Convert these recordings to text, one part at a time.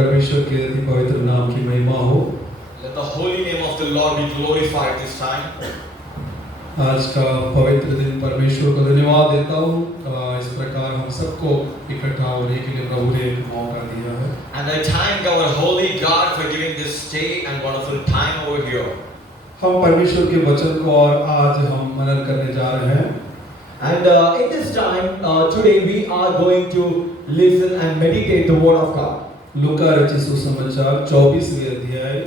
परमेश्वर के अति पवित्र नाम की महिमा हो। Let the holy name of the Lord be glorified this time. आज का पवित्र दिन परमेश्वर को धन्यवाद देता हूँ। इस प्रकार हम सबको इकट्ठा होने के लिए प्रभु ने एक मौका दिया है। And I thank our holy God for giving this day and wonderful time over here. हम परमेश्वर के वचन को और आज हम मनन करने जा रहे हैं। And in this time, today we are going to listen and meditate the word of God. लूका रचित सुसमाचार 24वें अध्याय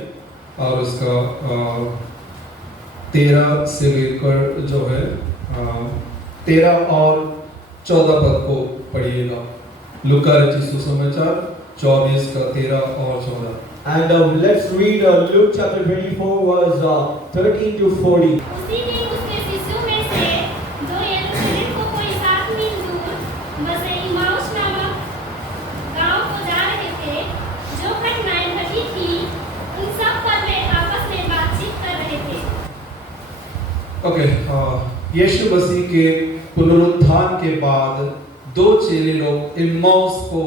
और उसका 13 से लेकर जो है 13 और 14 पद को पढ़िएगा। लूका रचित सुसमाचार 24 का 13 और 14। And let's read Luke chapter 24 verse 13 to 40. उसी दिन उसके शिष्यों में से दो यरूशलेम को कोई 7 मील दूर बसे इम्माउस नामक गांव को जा रहे थे। जो घटनाएं घटी थी उन सब पर वे आपस में बातचीत कर रहे थे। ओके, यीशु मसीह के पुनरुत्थान के बाद दो चेले लोग इम्माउस को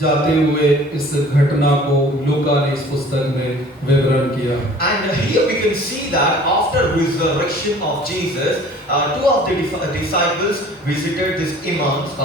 जाते हुए इस घटना को लूका ने इस पुस्तक में विवरण किया। And here we can see that after resurrection of Jesus, two of the disciples visited this Emmaus,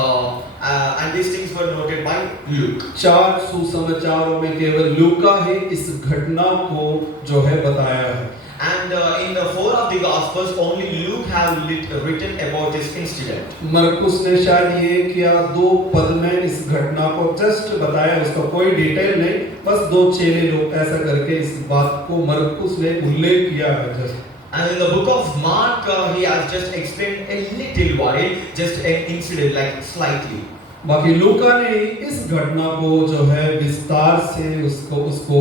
and these things were noted by Luke. 4 सुसमाचारों में केवल लूका ही इस घटना को जो है बताया है। And in the 4 of the Gospels, only Luke has written about this incident. मरकुस ने शायद ये किया 2 पद में इस घटना को जस्ट बताया, उसका कोई डिटेल नहीं, बस 2 चेले लोग ऐसा करके इस बात को मरकुस ने उल्लेख किया है just. And in the book of Mark, he has just explained a little while, just an incident, like slightly. बाकी लूका ने इस घटना को जो है विस्तार से उसको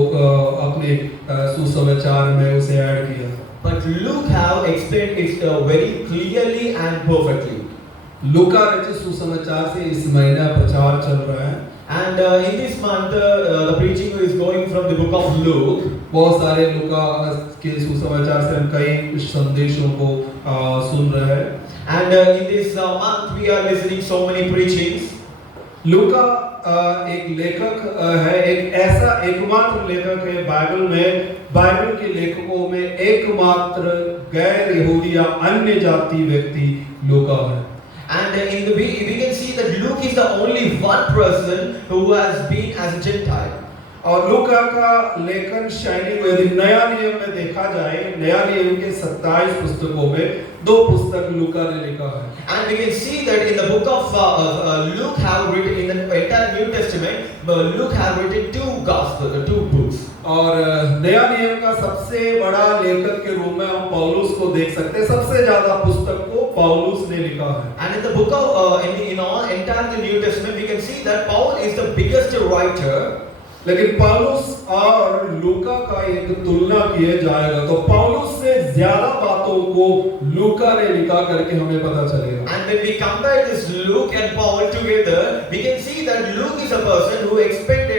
अपने सुसमाचार में उसे ऐड किया। But Luke have explained it very clearly and perfectly. लूका रचित सुसमाचार से इस महीना प्रचार चल रहा है। And in this month, the preaching is going from the book of Luke. बहुत सारे लूका के सुसमाचार से हम कई संदेशों को सुन रहे हैं। And in this month, we are listening so many preachings. लूका एक लेखक है, एक ऐसा एकमात्र लेखक है बाइबल के लेखकों में एकमात्र गैर यहूदी या अन्य जाति व्यक्ति लूका है। And in the we can see that Luke is the only one person who has been as a Gentile. और लूका का लेखन शैली को यदि नया नियम में देखा जाए, नया नियम के 27 पुस्तकों में 2 पुस्तक लूका ने लिखा है। And we can see that in the book of Luke have written in the entire New Testament, Luke have written 2 gospels, 2 books. और नया नियम का सबसे बड़ा लेखक के रूप में हम पौलुस को देख सकते हैं। सबसे ज्यादा पुस्तक को पौलुस ने लिखा है। And in the book of in all entire the New Testament, we can see that Paul is the biggest writer. लेकिन पौलुस और लूका का एक तुलना किया जाएगा तो पौलुस से ज्यादा बातों को लूका ने लिखा करके हमें पता चलेगा। And when we compare this Luke and Paul together, we can see that Luke is a person who explained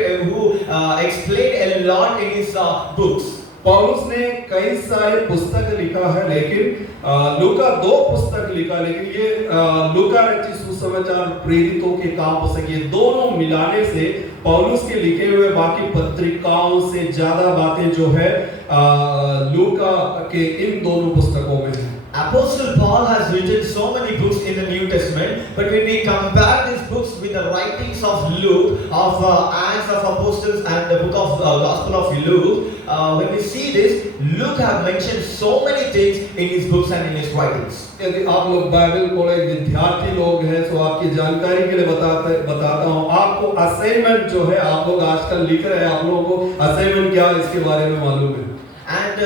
a lot in his books. पौलुस ने कई सारे पुस्तक लिखा है, लेकिन लूका 2 पुस्तक लिखा, लेकिन ये लूका रचित सुसमाचार प्रेरितों के काम पुस्तक, ये दोनों मिलाने से पौलुस के लिखे हुए बाकी पत्रिकाओं से ज्यादा बातें जो है लूका के इन दोनों पुस्तकों में है। Apostle Paul has written so many books in the New Testament, but when we compare these books with the writings of Luke, of Acts of Apostles and the book of Gospel of Luke, when we see this, Luke have mentioned so many things in his books and in his writings. यदि आप लोग Bible college विद्यार्थी लोग हैं तो आपकी जानकारी के लिए बताता हूँ, आपको असाइनमेंट जो है आप लोग आजकल लिख रहे हैं, आप लोगों को असाइनमेंट क्या है इसके बारे में मालूम है? And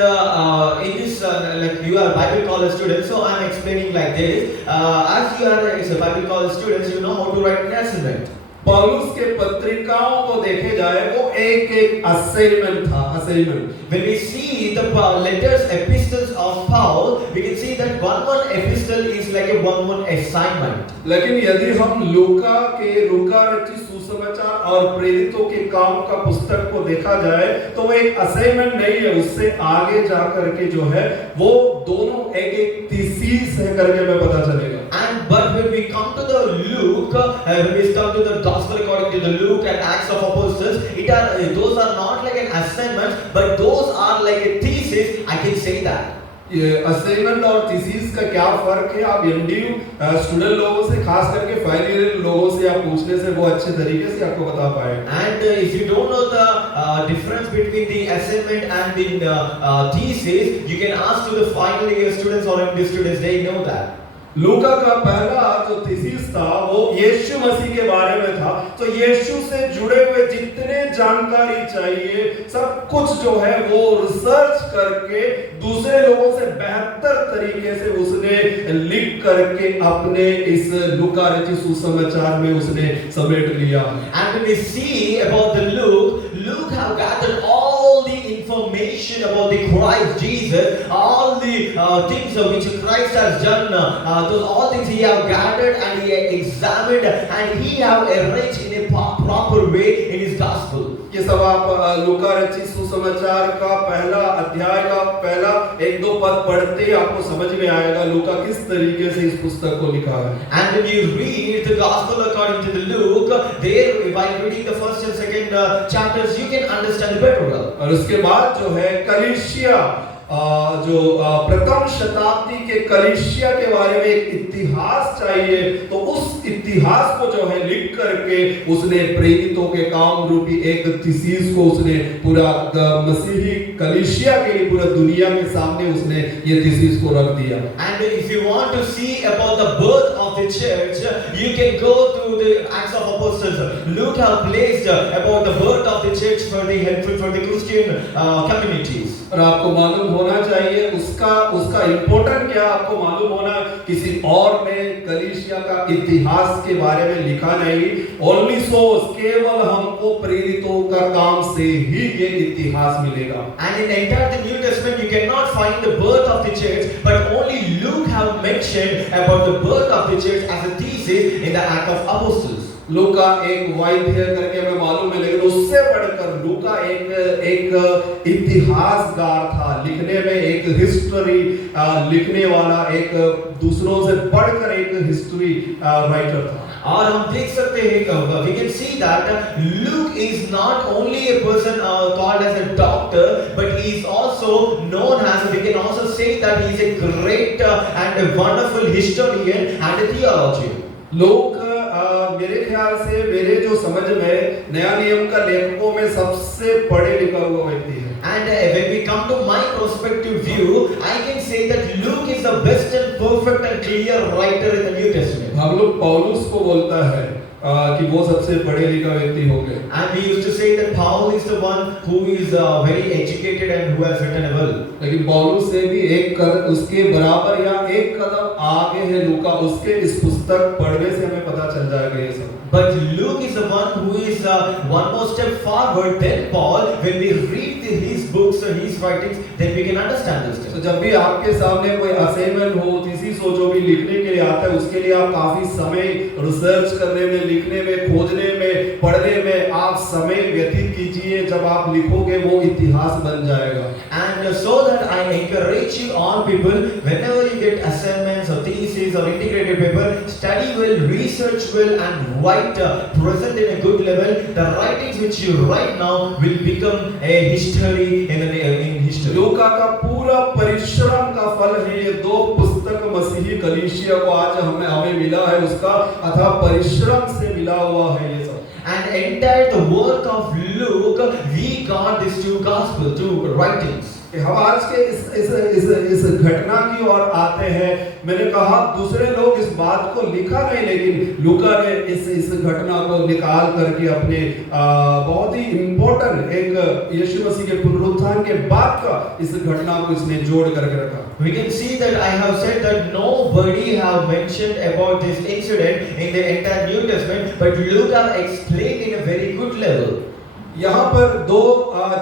in this, like you are Bible college students, so I am explaining like this. As you are a Bible college students, you know how to write an assignment. पौलुस के पत्रिकाओं को देखे जाए वो एक असाइनमेंट था, assignment. When we see the letters, epistles of Paul, we can see that one epistle is like a one assignment. लेकिन यदि हम लूका रचित सुसमाचार और प्रेरितों के काम का पुस्तक को देखा जाए तो वो एक असाइनमेंट नहीं है, उससे आगे जा करके जो है वो दोनों एक थीसिस है करके हमें पता चलेगा। And but when we come to the Luke, when we come to the Gospel according to the Luke and Acts of Apostles, those are not like an assignment, but those are like a thesis. I can say that. ये assignment और thesis का क्या फर्क है? आप MDU student लोगों से, खास करके फाइनल ईयर लोगों से आप पूछने से वो अच्छे तरीके से आपको बता पाएंगे। And if you don't know the difference between the assignment and the thesis, you can ask to the final year students or MD students. They know that. लूका का पहला जो थीसिस था वो यीशु मसीह के बारे में था। तो यीशु से जुड़े हुए जितने जानकारी चाहिए सब कुछ जो है वो रिसर्च करके दूसरे लोगों से बेहतर तरीके से उसने लिख करके अपने इस लूका रचित सुसमाचार में उसने समेट लिया। And when we see about the Luke have gathered all the information about the Christ Jesus, all the things which Christ has done, those all things he have gathered and he examined and he have arranged in a proper way in his gospel. ये सब आप लूका रचित सुसमाचार का पहला अध्याय का पहला 1-2 पद पढ़ते ही आपको समझ में आएगा लूका किस तरीके से इस पुस्तक को लिखा है। And when you read the gospel according to the Luke, there by reading the first and second chapters, you can understand better well. और उसके बाद जो है कलीसिया जो प्रथम शताब्दी के कलीसिया के बारे में एक इतिहास चाहिए, तो उस इतिहास को जो है लिख करके उसने प्रेरितों के काम रूपी एक थीसिस को उसने पूरा मसीही कलीसिया के लिए पूरा दुनिया के सामने उसने ये थीसिस को रख दिया। And if you want to see about the birth of the church, you can go to the Acts of Apostles. Luke have placed about the birth of the church for the helpful for the Christian communities. और आपको मालूम होना चाहिए उसका important क्या आपको मालूम होना, किसी और ने कलीसिया का इतिहास के बारे में लिखा नहीं। ओनली सोर्स केवल हमको प्रेरितों का काम से ही ये इतिहास मिलेगा। And in entire the New Testament you cannot find the birth of the church, but only Luke have mentioned about the birth of the church as a thesis in the Act of Apostles. लूका एक वाइद्य करके हमें मालूम है, लेकिन उससे बढ़कर लूका एक इतिहासकार था, लिखने में एक हिस्ट्री लिखने वाला, एक दूसरों से बढ़कर एक हिस्ट्री राइटर था। और हम देख सकते हैं, we can see that Luke is not only a person called as a doctor, but he is also known as, we can also say that he is a great and a wonderful historian and a theologian. लोग मेरे ख्याल से, मेरे जो समझ में, नया नियम का लेखकों में सबसे पढ़े लिखा हुआ व्यक्ति है। And when we come to my perspective view, I can say that Luke is the best and perfect and clear writer in the New Testament. हम लोग पौलुस को बोलता है कि वो सबसे पढ़े लिखा व्यक्ति हो गए। And we used to say that Paul is the one who is very educated and who has written well. लेकिन पौलुस से भी एक कदम उसके बराबर या एक कदम आगे है लूका। उसके इस पुस्तक पढ़ने से हमें पता चल जाएगा ये सब। But Luke is the one who is one more step forward than Paul. When we read his books or his writings, then we can understand this. तो जब भी आपके सामने कोई असाइनमेंट हो, थीसिस हो, जो भी लिखने के लिए आता है, उसके लिए आप काफी समय रिसर्च करने में, लिखने में, खोजने में, पढ़ने में आप समय व्यतीत कीजिए। जब आप लिखोगे वो इतिहास बन जाएगा। And so that I encourage you all people, whenever you get assignments or theses or integrated paper, study well, research well, and write present in a good level. The writings which you write now will become a history in history. लूका का पूरा परिश्रम का फल है ये दो पुस्तक मसीही कलीसिया को आज हमें मिला है, उसका अथाह परिश्रम से मिला हुआ है ये सब। And entire the work of Luke, we got these two gospel, two writings. हम आज के इस घटना की ओर आते हैं। मैंने कहा दूसरे लोग इस बात को लिखा नहीं, लेकिन लूका ने इस घटना को निकाल करके अपने बहुत ही इम्पोर्टेंट एक यीशु मसीह के पुनरुत्थान के बाद का इस घटना को इसने जोड़ करके रखा। We can see that I have said that nobody have mentioned about this incident in the entire New Testament, but Luke have explained in a very good level. यहाँ पर दो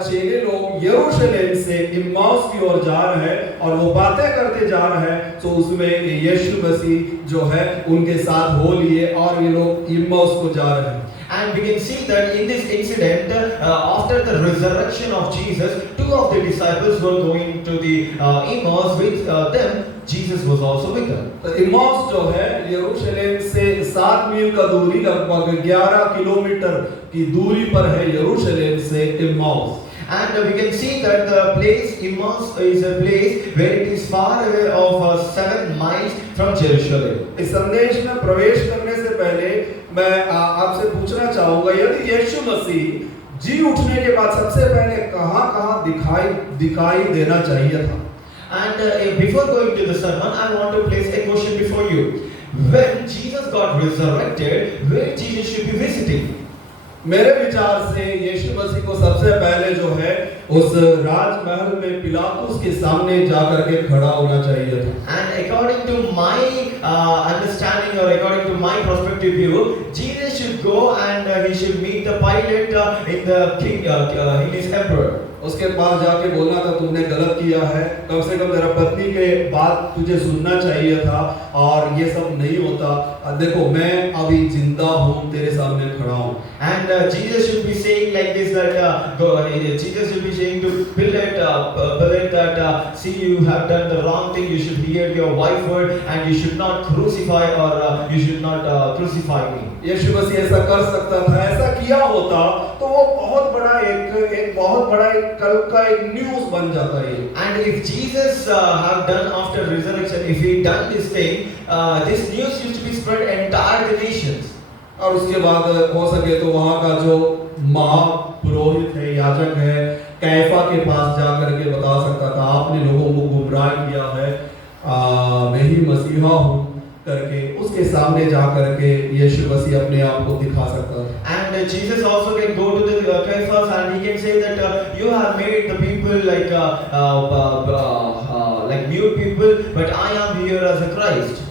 चेले लोग यरूशलेम से इम्माउस की ओर जा रहे हैं और वो बातें करते जा रहे हैं, तो उसमें यीशु मसीह जो है उनके साथ हो लिए और ये लोग इम्माउस को जा रहे हैं। And we can see that in this incident, after the resurrection of Jesus, two of the disciples were going to the Emmaus with them. Jesus was also with them. तो इम्माउस जो है यरूशलेम से 7 मील का दूरी, लगभग 11 किलोमीटर की दूरी पर है यरूशलेम से Emmaus. And we can see that the place Emmaus is a place where it is far away of 7 miles from Jerusalem. इस संदेश में प्रवेश करने से पहले मैं आपसे पूछना चाहूंगा, यदि यीशु मसीह जी उठने के बाद सबसे पहले कहाँ-कहाँ दिखाई देना चाहिए था? And before going to the sermon, I want to place a question before you. When Jesus got resurrected, where Jesus should be visiting? मेरे विचार से यीशु मसीह को सबसे पहले जो है उस राजमहल में पिलातुस के सामने जाकर के खड़ा होना चाहिए था। And according to my understanding or according to my perspective view, Jesus should go and he should meet the Pilate in the king in his emperor. उसके पास जाके बोलना था तुमने गलत किया है, कम से कम तेरा पत्नी के बात तुझे सुनना चाहिए था और ये सब नहीं होता, देखो मैं अभी जिंदा हूँ तेरे सामने खड़ा हूँ। And Jesus should be saying like this that Jesus should be saying to Pilate that see, you have done the wrong thing, you should hear your wife word and you should not crucify or you should not crucify me. यीशु मसीह ऐसा कर सकता था, ऐसा किया होता तो वो बहुत बड़ा एक बहुत बड़ा कल का एक न्यूज़ बन जाता है। And if Jesus have done after resurrection, if he done this thing, this news used to be spread entire the nations. और उसके बाद हो सके तो वहाँ का जो महापुरोहित है, याजक है, कैफा के पास जाकर के बता सकता था आपने लोगों को गुमराह किया है, मैं ही मसीहा हूँ करके उसके सामने जाकर के यीशु मसीह अपने आप को दिखा सकता है। And Jesus also can go to the Caiaphas and he can say that you have made the people like mute people, but I am here as a Christ.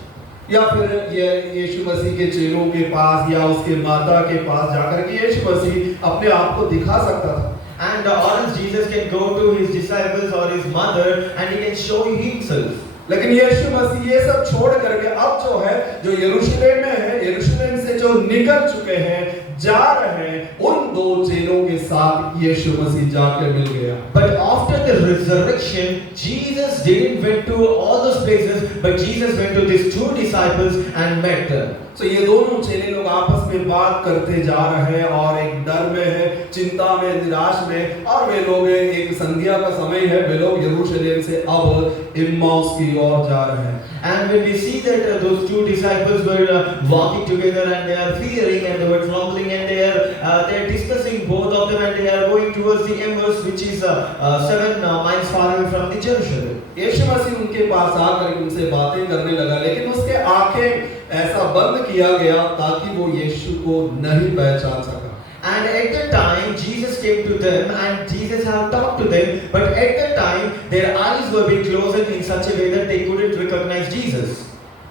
या फिर ये यीशु मसीह के चेलों के पास या उसके माता के पास जाकर के यीशु मसीह अपने आप को दिखा सकता था। And or else Jesus can go to his disciples or his mother and he can show himself. लेकिन यीशु मसीह ये सब छोड़ करके अब जो है जो यरूशलेम में है, यरूशलेम से जो निकल चुके हैं, जा रहे हैं, उन दो चेलों के साथ यीशु मसीह जाकर मिल गया। But after the resurrection, Jesus didn't went to all those places, but Jesus went to these two disciples and met them. तो ये दोनों चेले लोग आपस में बात करते जा रहे हैं और एक डर में है, चिंता में, निराश में, और वे लोग एक संध्या का समय है, वे लोग यरूशलेम से अब इम्माउस की ओर जा रहे हैं। And when we see that those two disciples were walking together and they are fearing and they were trembling and they are discussing both of them and they are going towards the Emmaus, which is 7 miles far away from the Jerusalem. यीशु मसीह उनके पास आकर उनसे बातें करने लगा, लेकिन उसके आंखें ऐसा बंद किया गया ताकि वो यीशु को नहीं पहचान सका। And at the time Jesus came to them and Jesus had talked to them, but at the time their eyes were being closed in such a way that they couldn't recognize Jesus.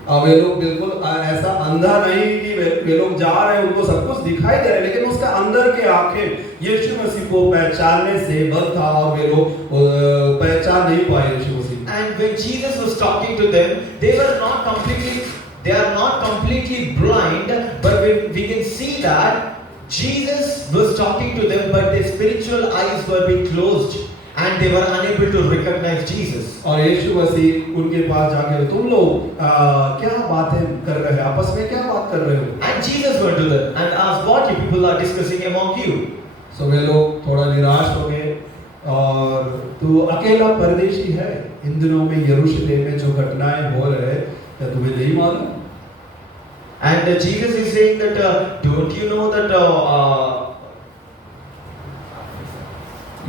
वे लोग बिल्कुल ऐसा अंधा नहीं कि वे लोग जा रहे हैं, उनको सब कुछ दिखाई दे रहा है, लेकिन उसका अंदर के आंखें यीशु मसीह को पहचानने से बंद था और वे लोग पहचान नहीं पाए यीशु मसीह। And when Jesus was talking to them, they are not completely blind, but we can see that Jesus was talking to them, but their spiritual eyes were being closed and they were unable to recognize Jesus. और यीशु मसीह उनके पास जाके तुम लोग क्या बातें कर रहे हैं, आपस में क्या बात कर रहे हो? And Jesus went to them and asked, what you people are discussing among you? So वे लोग थोड़ा निराश हो गए और तू अकेला परदेशी है, इन दिनों में यरूशलेम में जो घटनाएं हो रहे हैं क्या तुम्हें नहीं मालूम? And Jesus is saying that don't you know that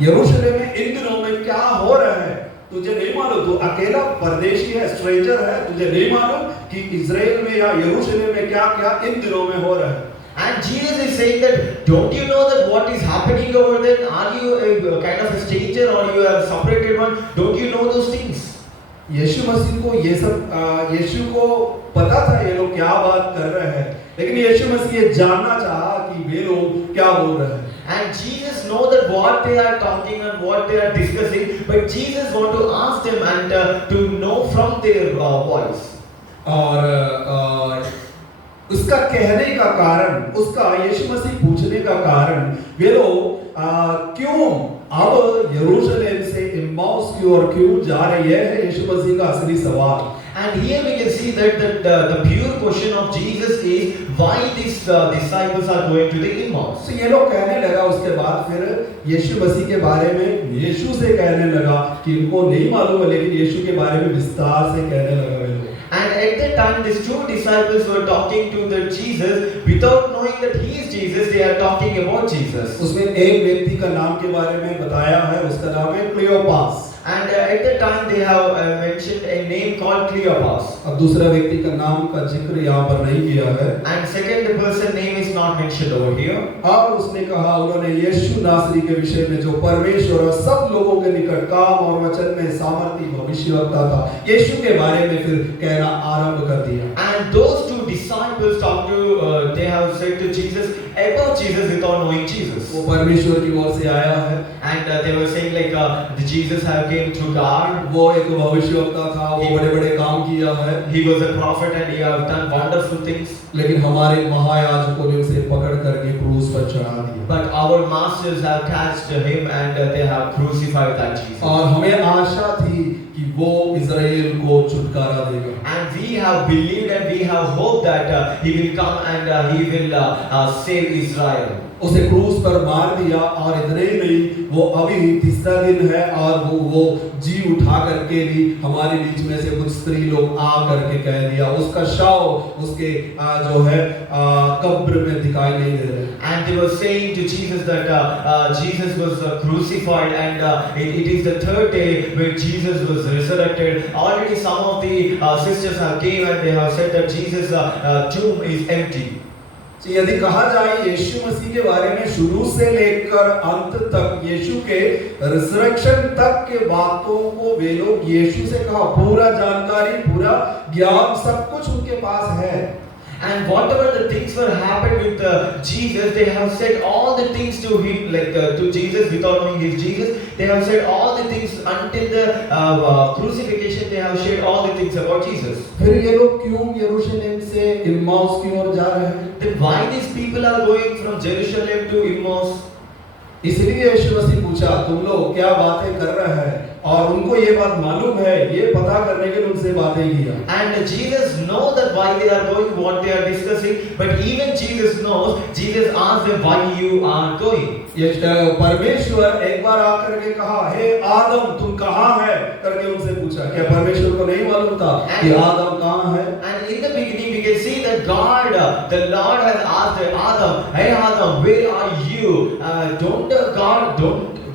यरूशलेम में इन दिनों में क्या हो रहा है तुझे नहीं मालूम? तू अकेला परदेशी है, स्ट्रेंजर है, तुझे नहीं मालूम कि इजराइल में या यरूशलेम में क्या क्या इन दिनों में हो रहा है? And Jesus is saying that don't you know that what is happening over there? Are you a kind of a stranger or you are a separated one? Don't you know those things? यीशु मसीह को ये सब यीशु को पता था ये लोग क्या बात कर रहे हैं, लेकिन यीशु मसीह ये जानना चाहा कि वे लोग क्या बोल रहे हैं। And Jesus know that what they are talking and what they are discussing, but Jesus want to ask them and to know from their voice. और उसका कहने का कारण, उसका यीशु मसीह पूछने का कारण, वे लोग क्यों अब यरूशलेम से इम्माउस की ओर क्यों जा रहे हैं, है यीशु मसीह का असली सवाल। And here we can see that the pure question of Jesus is why these disciples are going to the Emmaus. तो ये लोग कहने लगा, उसके बाद फिर यीशु मसीह के बारे में यीशु से कहने लगा कि इनको नहीं मालूम है, लेकिन यीशु के बारे में विस्तार से कहने लगा वे लोग। And at that time, these two disciples were talking to the Jesus without knowing that he is Jesus. They are talking about Jesus. उसमें एक व्यक्ति का नाम के बारे में बताया है, उसका नाम है Cleopas. And at that time, they have mentioned a name called Cleopas. अब दूसरा व्यक्ति का नाम का जिक्र यहाँ पर नहीं किया है। And second person name is not mentioned over here. और उसने कहा, उन्होंने यीशु नासरी के विषय में जो परमेश्वर और सब लोगों के निकट काम और वचन में सामर्थी भविष्यवक्ता था, यीशु के बारे में फिर कहना आरंभ कर दिया। And those two disciples talked to, they have said to Jesus about Jesus without knowing Jesus. वो परमेश्वर की ओर से आया है। And they were saying like the Jesus have came through God. वो एक भविष्यवक्ता था, वो बड़े-बड़े काम किया है। He was a prophet and he have done wonderful things. लेकिन हमारे महायाजकों ने उसे पकड़ करके क्रूस पर चढ़ा दिया। But our masters have catched him and they have crucified that Jesus. और हमें आशा थी कि वो इज़राइल को छुटकारा देगा। And we have believed and we have hoped that he will come and he will save Israel. उसे क्रूस पर मार दिया, और इतने ही नहीं, वो अभी तीसरा दिन है और वो जी उठा करके भी हमारे बीच में से कुछ स्त्री लोग आ करके कह दिया, उसका शव उसके जो है कब्र में दिखाई नहीं दे रहे। And they were saying to Jesus that Jesus was crucified and it is the third day when Jesus was resurrected. Already some of the sisters have came and they have said that Jesus' tomb is empty. यदि कहा जाए यीशु मसीह के बारे में शुरू से लेकर अंत तक, यीशु के रिजरेक्शन तक के बातों को वे लोग यीशु से कहा, पूरा जानकारी, पूरा ज्ञान, सब कुछ उनके पास है। And whatever the things were happened with Jesus, they have said all the things to him, like to Jesus without knowing he's Jesus. They have said all the things until the crucifixion. They have shared all the things about Jesus. फिर ये लोग क्यों यरूशलेम से Emmaus की ओर जा रहे हैं? Then why these people are going from Jerusalem to Emmaus? इसलिए यीशु मसीह पूछा, तुम लोग क्या बातें कर रहे हैं? और उनको ये बात मालूम है, ये पता करने के लिए उनसे बातें किया। And Jesus knows that why they are going, what they are discussing. But even Jesus knows. Jesus asked them why you are going. ये परमेश्वर एक बार आकर के कहा, हे आदम तुम कहाँ है करके उनसे पूछा। क्या परमेश्वर को नहीं मालूम था कि आदम कहाँ है? And in the beginning we can see that God, the Lord has asked Adam, hey Adam, where are you?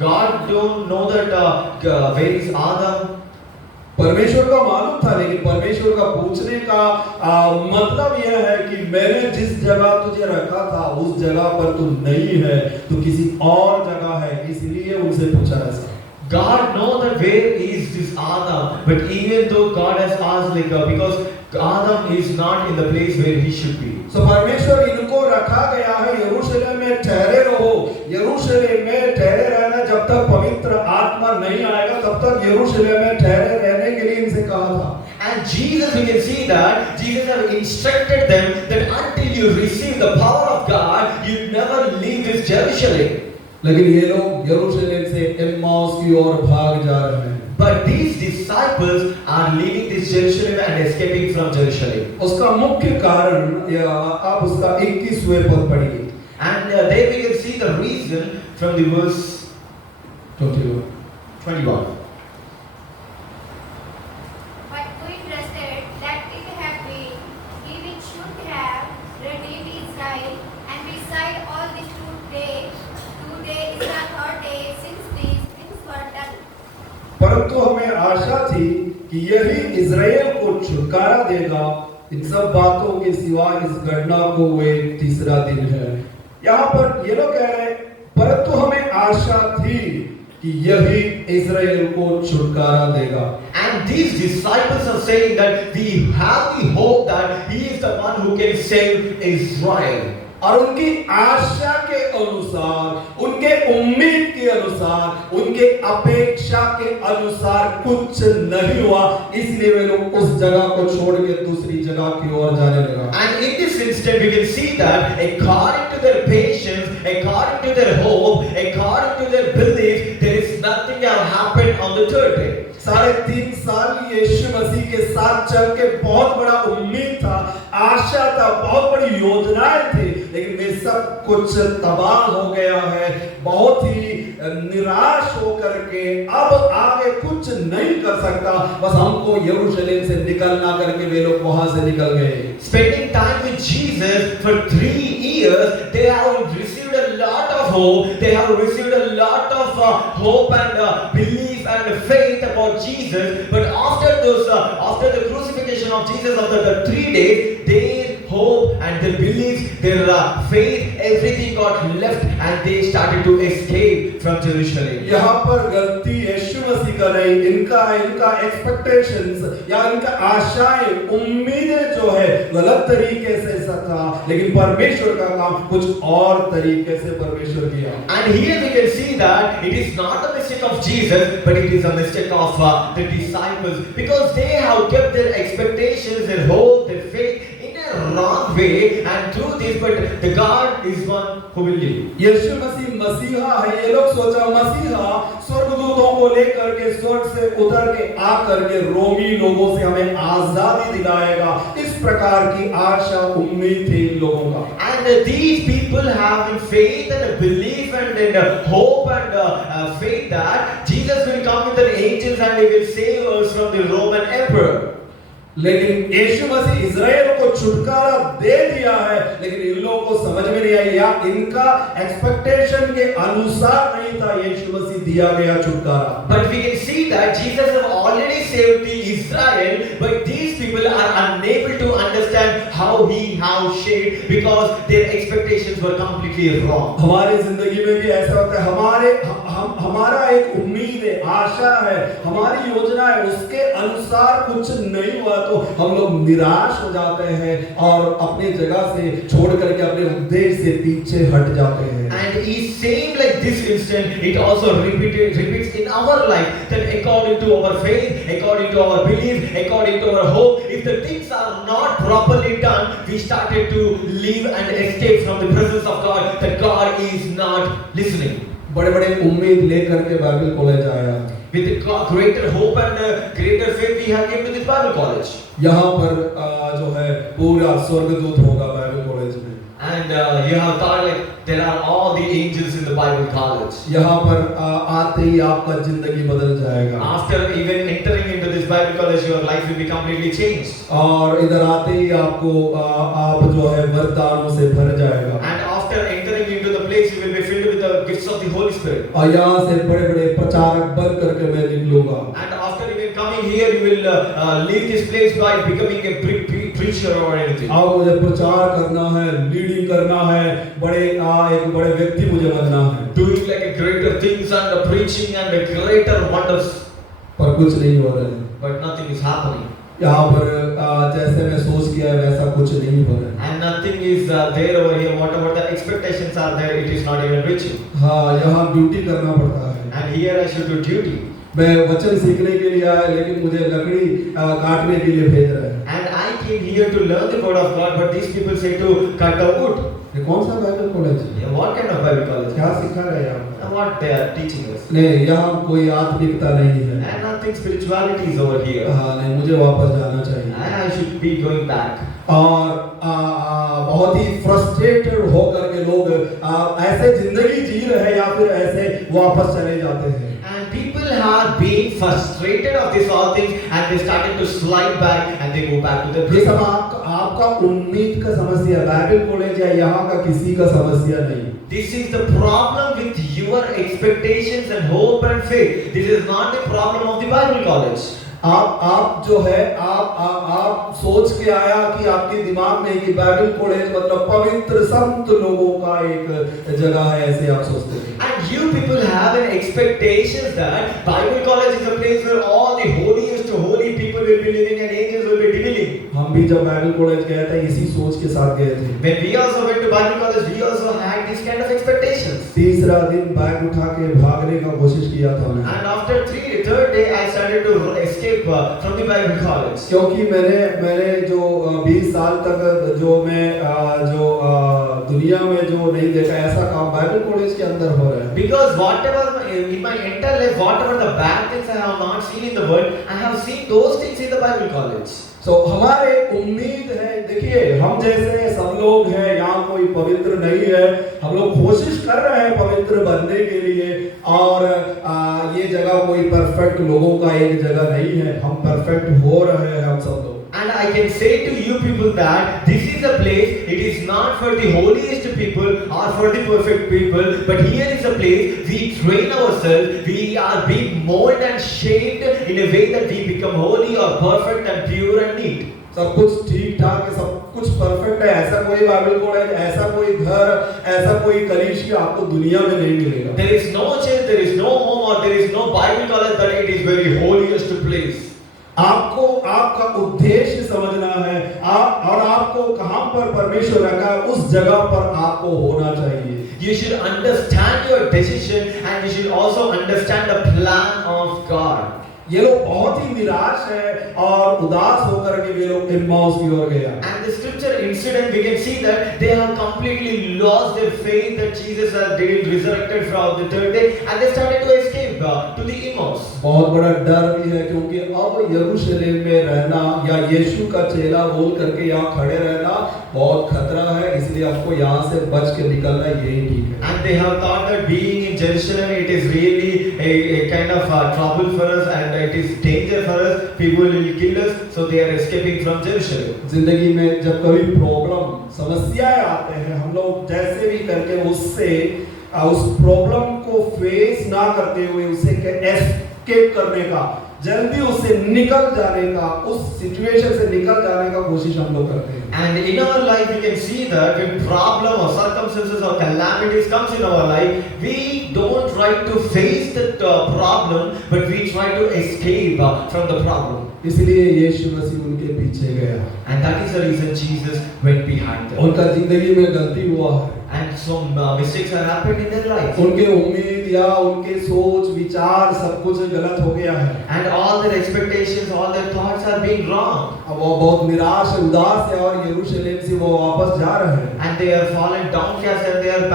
God don't know that where is Adam? परमेश्वर का मालूम था, लेकिन परमेश्वर का पूछने का मतलब यह है कि मैंने जिस जगह तुझे रखा था उस जगह पर तू नहीं है, तू किसी और जगह है, इसलिए उनसे पूछा ऐसा। God knows that where is this Adam, but even though God has asked because Adam is not in the place where he should be. So परमेश्वर इनको रखा गया है, यरूशलेम में ठहरे रहो, यरूशलेम में ठहरे रहना, जब तक पवित्र आत्मा नहीं आएगा तब तक यरूशलेम में ठहरे रहने के लिए इनसे कहा था। And Jesus, we can see that Jesus have instructed them that until you receive the power of God, you never leave this Jerusalem. लेकिन ये लोग यरूशलेम से इम्माउस की ओर भाग जा रहे हैं। But these disciples are leaving this Jerusalem and escaping from Jerusalem. उसका मुख्य कारण आप उसका 21वें पद पढ़िए। And there we can see the reason from the verse 21. But we trusted that it had been he which should have redeemed Israel, and beside all this today is the third day since these things were done. परंतु हमें आशा थी कि यही Israel को छुटकारा देगा। इन सब बातों के सिवा इस घटना को वे तीसरा दिन है। यहाँ पर ये लोग कह रहे हैं, परंतु हमें आशा थी कि यही इज़राइल को छुटकारा देगा। And these disciples are saying that we have the hope that he is the one who can save Israel. और उनकी आशा के अनुसार, उनके उम्मीद के अनुसार, उनके अपेक्षा के अनुसार कुछ नहीं हुआ, इसलिए वे लोग उस जगह को छोड़ के दूसरी जगह की ओर जाने लगा। And in this instant, we can see that according to their patience, according to their hope, according to their belief, there is nothing that happened on the third day. 3.5 साल यीशु मसीह के साथ चल के बहुत बड़ा उम्मीद था, आशा था, बहुत बड़ी योजनाएं थी, लेकिन वे सब कुछ तबाह हो गया है। बहुत ही निराश होकर के अब आगे कुछ नहीं कर सकता, बस हमको यरूशलेम से निकलना करके वे लोग वहां से निकल गए। Spending time with Jesus for 3 years, they have received a lot of hope. They have received a lot of hope and belief and faith about Jesus. But after the crucifixion of Jesus, after the 3 days, their hope and their belief, their faith, everything got left, and they started to escape from Jerusalem. यहाँ पर गलती यीशु मसीह का नहीं, इनका expectations या इनका आशाएं, उम्मीदें जो है गलत तरीके से था, लेकिन परमेश्वर का काम कुछ और तरीके से परमेश्वर किया। And here we can see that it is not a mistake of Jesus, but it is a mistake of the disciples, because they have kept their expectations, their hope, their faith in a wrong way, and through this, but the God is one who will live. यीशु मसीह मसीहा है, ये लोग सोचा मसीहा स्वर्गदूतों को लेकर के स्वर्ग से उतर के आकर के रोमी लोगों से हमें आजादी दिलाएगा, इस प्रकार की आशा उम्मीद थी इन लोगों का। And these people have in faith and a belief and in hope and faith that Jesus will come with the angels and he will save us from the Roman emperor. लेकिन यीशु मसीह इज़राइल को छुटकारा दे दिया है, लेकिन इन लोगों को समझ में नहीं आई, या इनका एक्सपेक्टेशन के अनुसार नहीं था यीशु मसीह दिया गया छुटकारा। But we can see that Jesus has already saved the Israel, but these people are unable to understand how he has saved, because their expectations were completely wrong. हमारी जिंदगी में भी ऐसा होता है, हमारा एक उम्मीद है, आशा है, हमारी योजना है, उसके अनुसार कुछ नहीं हुआ तो हम लोग निराश हो जाते हैं और अपनी जगह से छोड़ करके अपने उद्देश्य से पीछे हट जाते हैं। And he's saying like this instant, it also repeats in our life, that according to our faith, according to our belief, according to our hope, if the things are not properly done, we started to leave and escape from the presence of God, that God is not listening. बड़े बड़े उम्मीद लेकर के Bible college आया। With greater hope and greater faith, we have came to this Bible college. यहाँ पर जो है पूरा स्वर्गदूत होगा बाइबल कॉलेज में। And you have thought like there are all the angels in the Bible college. यहाँ पर आते ही आपका जिंदगी बदल जाएगा। After even entering into this Bible college, your life will be completely changed. और इधर आते ही आपको आप जो है वरदानों से भर जाएगा। And after entering into the place, you will be filled with the gifts of the Holy Spirit. और यहाँ से बड़े-बड़े प्रचारक बन करके मैं निकलूंगा। And after even coming here, you will leave this place by becoming a preacher or anything. अब मुझे प्रचार करना है, लीडिंग करना है, एक बड़े व्यक्ति मुझे बनना है। Doing like a greater things and preaching and a greater wonders. पर कुछ नहीं हो रहा है। But nothing is happening. यहाँ पर जैसे मैं सोच किया है वैसा कुछ नहीं हो रहा है। And nothing is there over here. Whatever the expectations are there, it is not even reaching. हाँ, यहाँ ड्यूटी करना पड़ता है। And here I should do duty. मैं वचन सीखने के लिए आया, लेकिन मुझे लकड़ी काटने के लिए भेज रहा है। And I came here to learn the word of God, but these people say to cut the wood. ये कौन सा बाइबल कॉलेज है? Yeah, what kind of Bible college? क्या सिखा रहे हैं आप? And what they are teaching us? नहीं, यहाँ कोई आत्मिकता नहीं है। And nothing spirituality is over here. हाँ, नहीं, मुझे वापस जाना चाहिए। And I should be going back. और बहुत ही फ्रस्ट्रेटेड होकर के लोग ऐसे जिंदगी जी रहे हैं या फिर ऐसे वापस चले जाते हैं। And people are being frustrated of this all things, and they started to slide back and they go back to the ये सब आपका उम्मीद का समस्या है। बाइबल कॉलेज है, यहाँ का किसी का समस्या नहीं। This is the problem with your expectations and hope and faith. This is not the problem of the Bible college. आप जो है आप सोच के आया कि आपके दिमाग में कि बाइबल कॉलेज मतलब पवित्र संत लोगों का एक जगह है, ऐसे आप सोचते हैं। And you people have an expectation that Bible college is a place where all the holiest to holy people will be living and angels will be dwelling. हम भी जब बाइबल कॉलेज गए थे इसी सोच के साथ गए थे। When we also went to Bible college, we also had these kind of expectations. तीसरा दिन बैग उठा के भागने का कोशिश किया था मैं, And after third day, I started to escape from the Bible college. क्योंकि मैंने जो 20 साल तक जो मैं दुनिया में जो नहीं देखा ऐसा काम बाइबल कॉलेज के अंदर हो रहा है। Because whatever in my entire life, whatever the bad things I have not seen in the world, I have seen those things in the Bible college. तो हमारे उम्मीद है, देखिए हम जैसे सब लोग हैं यहाँ कोई पवित्र नहीं है, हम लोग कोशिश कर रहे हैं पवित्र बनने के लिए, और ये जगह कोई परफेक्ट लोगों का एक जगह नहीं है, हम परफेक्ट हो रहे हैं हम सब लोग। And I can say to you people that this is a place, it is not for the holiest people or for the perfect people, but here is a place we train ourselves, we are being molded and shaped in a way that we become holy or perfect and pure and neat. सब कुछ ठीक ठाक है, सब कुछ perfect है, ऐसा कोई बाइबल कॉलेज, ऐसा कोई घर, ऐसा कोई कलीसिया आपको दुनिया में नहीं मिलेगा। There is no church, there is no home, or there is no Bible college that it is very holiest place. आपको आपका उद्देश्य समझना है, और आपको कहां पर परमेश्वर रखा है उस जगह पर आपको होना चाहिए। You should understand your decision and you should also understand the plan of God. ये लोग बहुत ही निराश है और उदास होकर के ये लोग इम्माउस की ओर गया। And the scripture incident, we can see that they have completely lost their faith that Jesus has been resurrected from the third day, and they started to escape to the Emmaus. बहुत बड़ा डर भी है, क्योंकि अब यरूशलेम में रहना या यीशु का चेला बोल करके यहाँ खड़े रहना बहुत खतरा है, इसलिए आपको यहाँ से बच के निकलना यही ठीक है। And they have thought that being in Jerusalem, it is really a kind of trouble for us, and it is danger for us. People will kill us, so they are escaping from Jerusalem. जिंदगी में जब कभी problem समस्याएं आते हैं, हम लोग जैसे भी करके उस प्रॉब्लम को फेस ना करते हुए उसे एस्केप करने का, जल्दी उससे निकल जाने का, उस सिचुएशन से निकल जाने का कोशिश हम लोग करते हैं। And in our life, we can see that when problem or circumstances or calamities comes in our life, we don't try to face that problem, but we try to escape from the problem. इसलिए यीशु मसीह उनके पीछे गया, And that is the reason Jesus went behind them. उनका जिंदगी में गलती हुआ है, And some mistakes have happened in their life. उनके उम्मीद या उनके सोच विचार सब कुछ गलत हो गया है, And all their expectations, all their thoughts are being wrong. अब वो बहुत निराश उदास है और यरूशलेम से वो वापस जा रहे हैं। And they are fallen downcast and they are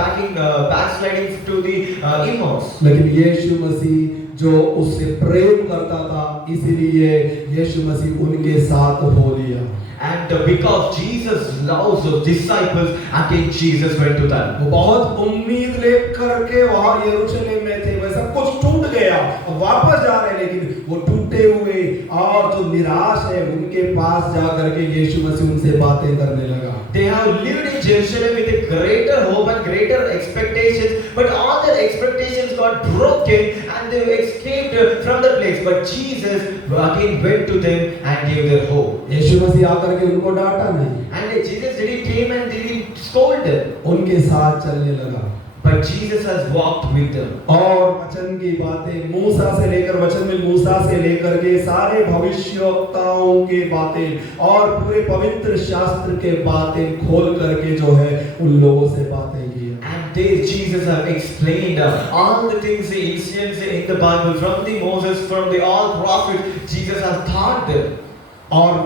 backsliding to the Emmaus. लेकिन यीशु मसीह जो उससे प्रेम करता था, इसीलिए यीशु मसीह उनके साथ हो लिया। And because Jesus loves those disciples, again Jesus went to them. वो बहुत उम्मीद लेकर के वहां यरूशलेम में थे, वह सब कुछ टूट गया, अब वापस जा रहे हैं, लेकिन वो टूटे हुए और जो निराश है उनके पास जाकर के यीशु मसीह उनसे बातें करने लगा। They have lived in Jerusalem with a greater hope and greater expectations, but all their expectations got broken and they escaped from the place. But Jesus again went to them and gave their hope. यीशु मसीह आकर के उनको डांटा नहीं, And Jesus didn't came and didn't scold them, उनके साथ चलने लगा। but Jesus has walked with them. और वचन की बातें मूसा से लेकर, वचन में मूसा से लेकर के सारे भविष्यवक्ताओं के बातें और पूरे पवित्र शास्त्र के बातें खोल करके जो है उन लोगों से बातें की। And there Jesus have explained all the things, the incidents in the Bible, from the Moses, from the all prophets. Jesus has taught them. और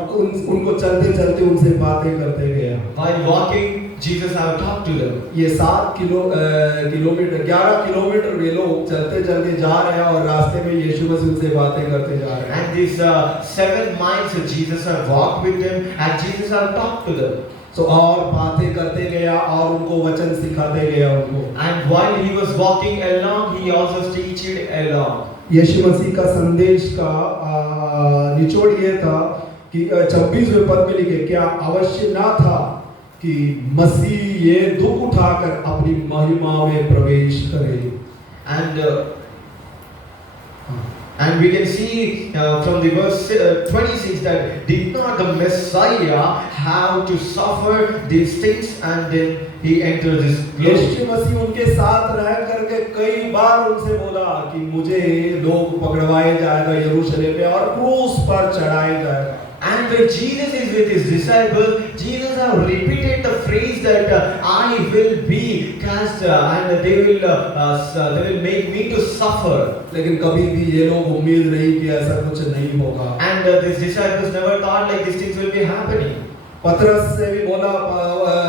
उनको चलते चलते उनसे बातें करते गया। While walking, Jesus have talked to them. ये 7 kilometre 11 kilometre वे लोग चलते चलते जा रहे हैं और रास्ते में यीशु मसीह उनसे बातें करते जा रहे हैं। And these 7 miles Jesus have walked with them and Jesus have talked to them. So और बातें करते गया और उनको वचन सिखाते गया उनको। And while he was walking along, he also teaching along. यीशु मसीह का संदेश का निचोड़ ये था कि 26वें पद में लिखे, क्या आवश्यक ना था कि मसीह ये दुख उठाकर अपनी महिमा में प्रवेश करे। And we can see from the verse 26 that did not the Messiah have to suffer these things and then he entered this glory. यीशु मसीह उनके साथ रह करके कई बार उनसे बोला कि मुझे लोग पकड़वाए जाएगा यरूशलेम में और क्रूस पर चढ़ाए जाएगा। And when Jesus is with his disciples, Jesus have repeated the phrase that I will be cast and they will make me to suffer. लेकिन कभी भी ये लोग उम्मीद नहीं कि ऐसा कुछ नहीं होगा। And these disciples never thought like these things will be happening. पतरस से भी बोला,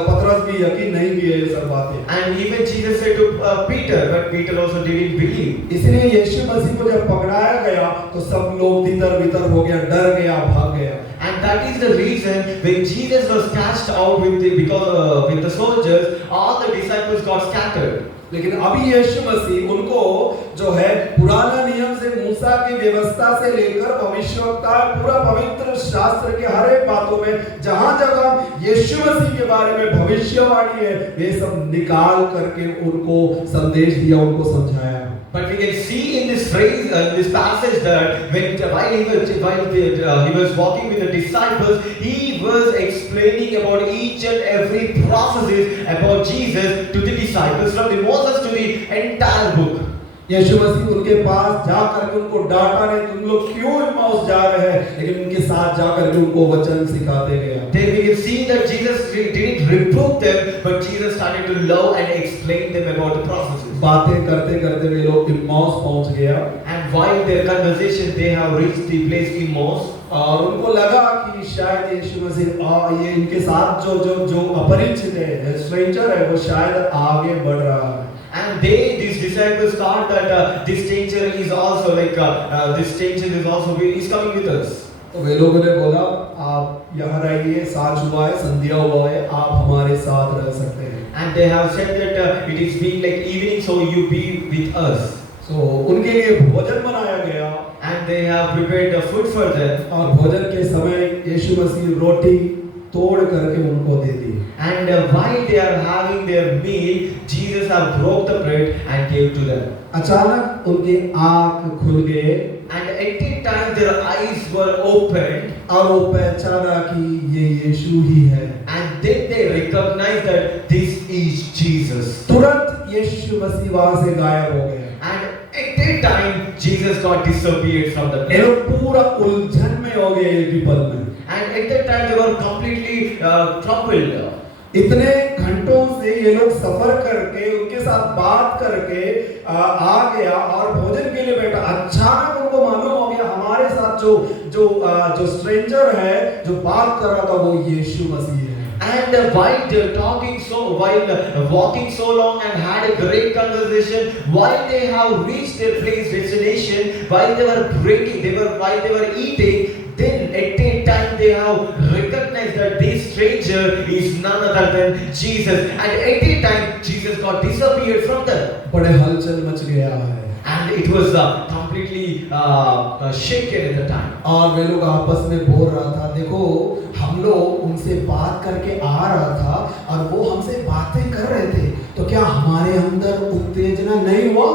पतरस भी यकीन नहीं किए ये सब बातें। And even Jesus said to Peter, but Peter also didn't believe. इसलिए यीशु मसीह को जब पकड़ाया गया तो सब लोग तितर बितर हो गया, डर गया, भाग गया। And that is the reason when Jesus was cast out with the soldiers, all the disciples got scattered. लेकिन अभी यीशु मसीह उनको जो है पुराना नियम से, मूसा की व्यवस्था से लेकर भविष्यवक्ता, पूरा पवित्र शास्त्र के हर एक बातों में जहां जगह यीशु मसीह के बारे में भविष्यवाणी है, वे सब निकाल करके उनको संदेश दिया, उनको समझाया। But we can see in this phrase, this passage that while he was walking with the disciples, he was explaining about each and every processes about Jesus to the disciples, from the Moses to the entire book. यीशु मसीह उनके पास जाकर के उनको डांटा नहीं, तुम लोग क्यों Emmaus जा रहे हैं, लेकिन उनके साथ जाकर के उनको वचन सिखाते गया। Then we can see that Jesus didn't reprove them, but Jesus started to love and explain them about the processes. बातें करते करते वे लोग इम्माउस पहुंच गया, And while their conversation, they have reached the place Emmaus. और उनको लगा कि शायद यीशु मसीह ये इनके साथ जो अपरिचित है, स्ट्रेंजर है, वो शायद आगे बढ़ रहा है। And these disciples thought that this stranger is also this stranger is also is coming with us. तो वे लोगों ने बोला, आप यहाँ रहिए, साँझ हुआ है, संध्या हुआ है, आप हमारे साथ रह सकते हैं। And they have said that it is being like evening, so you be with us. तो उनके लिए भोजन बनाया गया, And they have prepared the food for them. और भोजन के समय यीशु मसीह रोटी तोड़ करके उनको दे दी। And while they are having their meal, Jesus have broke the bread and gave to them. अचानक उनके आँख खुल गए, And at that time their eyes were opened, और वो पहचाना कि ये यीशु ही है। and then they recognized that this is Jesus. तुरंत यीशु मसीह वहां से गायब हो गए। And at that time Jesus got disappeared from the ये place. लोग पूरा उलझन में हो गए एक ही पल में। And at that time they were completely troubled. इतने घंटों से ये लोग सफर करके उनके साथ बात करके आ गया और भोजन के लिए बैठा। अचानक उनको मालूम हो गया हमारे साथ जो स्ट्रेंजर है, जो बात कर रहा था, वो यीशु मसीह है। And while walking so long and had a great conversation, while they have reached their place destination, while they were eating, then at that time they have recognized that this stranger is none other than Jesus. And at that time Jesus got disappeared from them. बड़े हलचल much गया है, And it was completely shaken at the time. और वे लोग आपस में बोल रहा था, देखो हम लोग उनसे बात करके आ रहा था और वो हमसे बातें कर रहे थे, तो क्या हमारे अंदर उत्तेजना नहीं हुआ?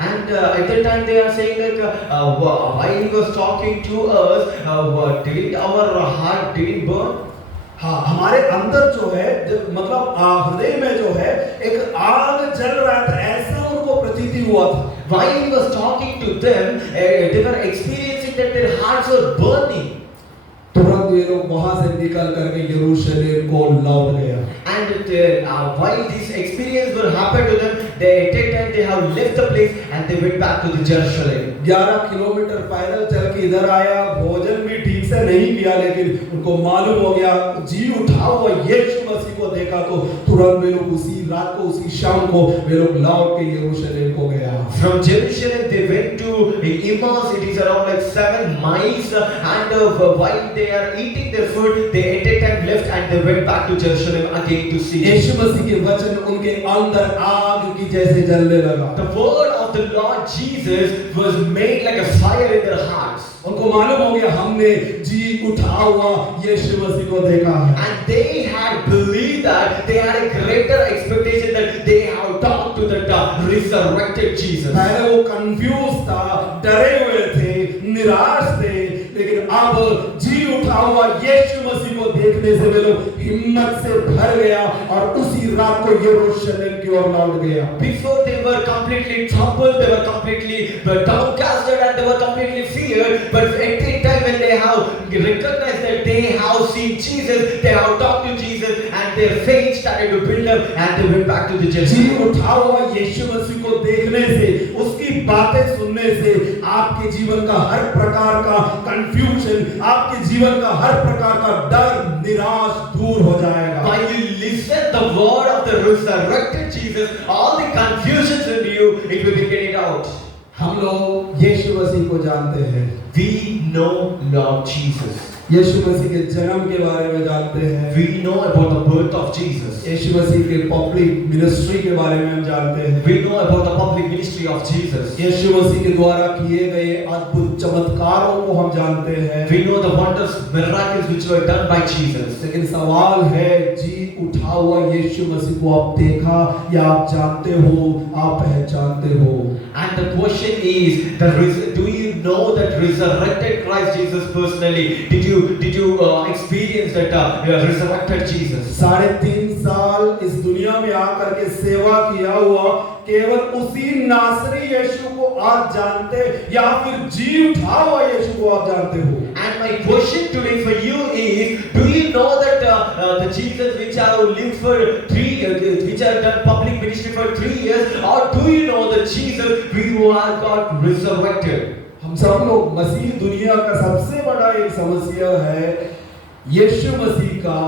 And at that time they are saying like while he was talking to us, didn't our heart didn't burn? हाँ, हमारे अंदर जो है, मतलब हृदय में जो है एक आग जल रहा था, ऐसा उनको प्रतीति हुआ था। While he was talking to them, they were experiencing that their hearts were burning. तुरंत ये लोग वहां से निकल करके यरूशलेम को लौट गया। And while this experience were happened to them, they at that time they have left the place and they went back to the Jerusalem. 11 kilometre पैदल चल के इधर आया, भोजन भी ठीक से नहीं किया, लेकिन उनको मालूम हो गया, जी उठा हुआ यीशु मसीह को देखा, तो तुरंत वे लोग उसी रात को, उसी शाम को वे लोग लौट के यरूशलेम को गया। From Jerusalem they went to Emmaus. It is around like 7 miles, and while they are eating their food, they at that time left and they went back to Jerusalem again to see. यीशु मसीह के वचन उनके अंदर आग की जैसे जलने लगा। The word of the Lord Jesus was made like a fire in their hearts. उनको मालूम हो गया हमने जी उठा हुआ यीशु मसीह को देखा है। And they had believed that, they had a greater expectation that they have talked to the resurrected Jesus. पहले वो कंफ्यूज था, डरे हुए थे, निराश थे, लेकिन अब जी उठा हुआ यीशु मसीह को देखने से वे लोग हिम्मत से भर गया और उसी रात को यरूशलेम की ओर लौट गया। Before they were completely troubled, they were completely downcasted, and they were completely feared. But at that time when they have recognized that faith started to build up and they went back to the ji Jerusalem. उठा हुआ यीशु मसीह को देखने से, उसकी बातें सुनने से आपके जीवन का हर प्रकार का कंफ्यूजन, आपके जीवन का हर प्रकार का डर, निराश दूर हो जाएगा। While you listen the word of the resurrected Jesus, all the confusions in you, it will be getting out. हम लोग यीशु मसीह को जानते हैं, We know Lord Jesus. यीशु मसीह के जन्म के बारे में जानते हैं, We know about the birth of Jesus. यीशु मसीह के पब्लिक मिनिस्ट्री के बारे में हम जानते हैं, We know about the public ministry of Jesus. यीशु मसीह के द्वारा किए गए अद्भुत चमत्कारों को हम जानते हैं। We know the wonders, miracles which were done by Jesus. लेकिन सवाल है, जी उठा हुआ यीशु मसीह को आप देखा या आप जानते हो, आप पहचानते हो? And the question is, do you know that resurrected Christ Jesus personally? Did you experience that resurrected Jesus? 3.5 साल इस दुनिया में आकर के सेवा किया हुआ केवल उसी नासरी यीशु को आप जानते या फिर जी उठा हुआ यीशु को आप जानते हो? And my question today for you is, do you know that the Jesus which have lived for 3 years, which have done public ministry for 3 years, or do you know the Jesus who are got resurrected? हम सब लोग, मसीह दुनिया का सबसे बड़ा एक समस्या है यीशु मसीह का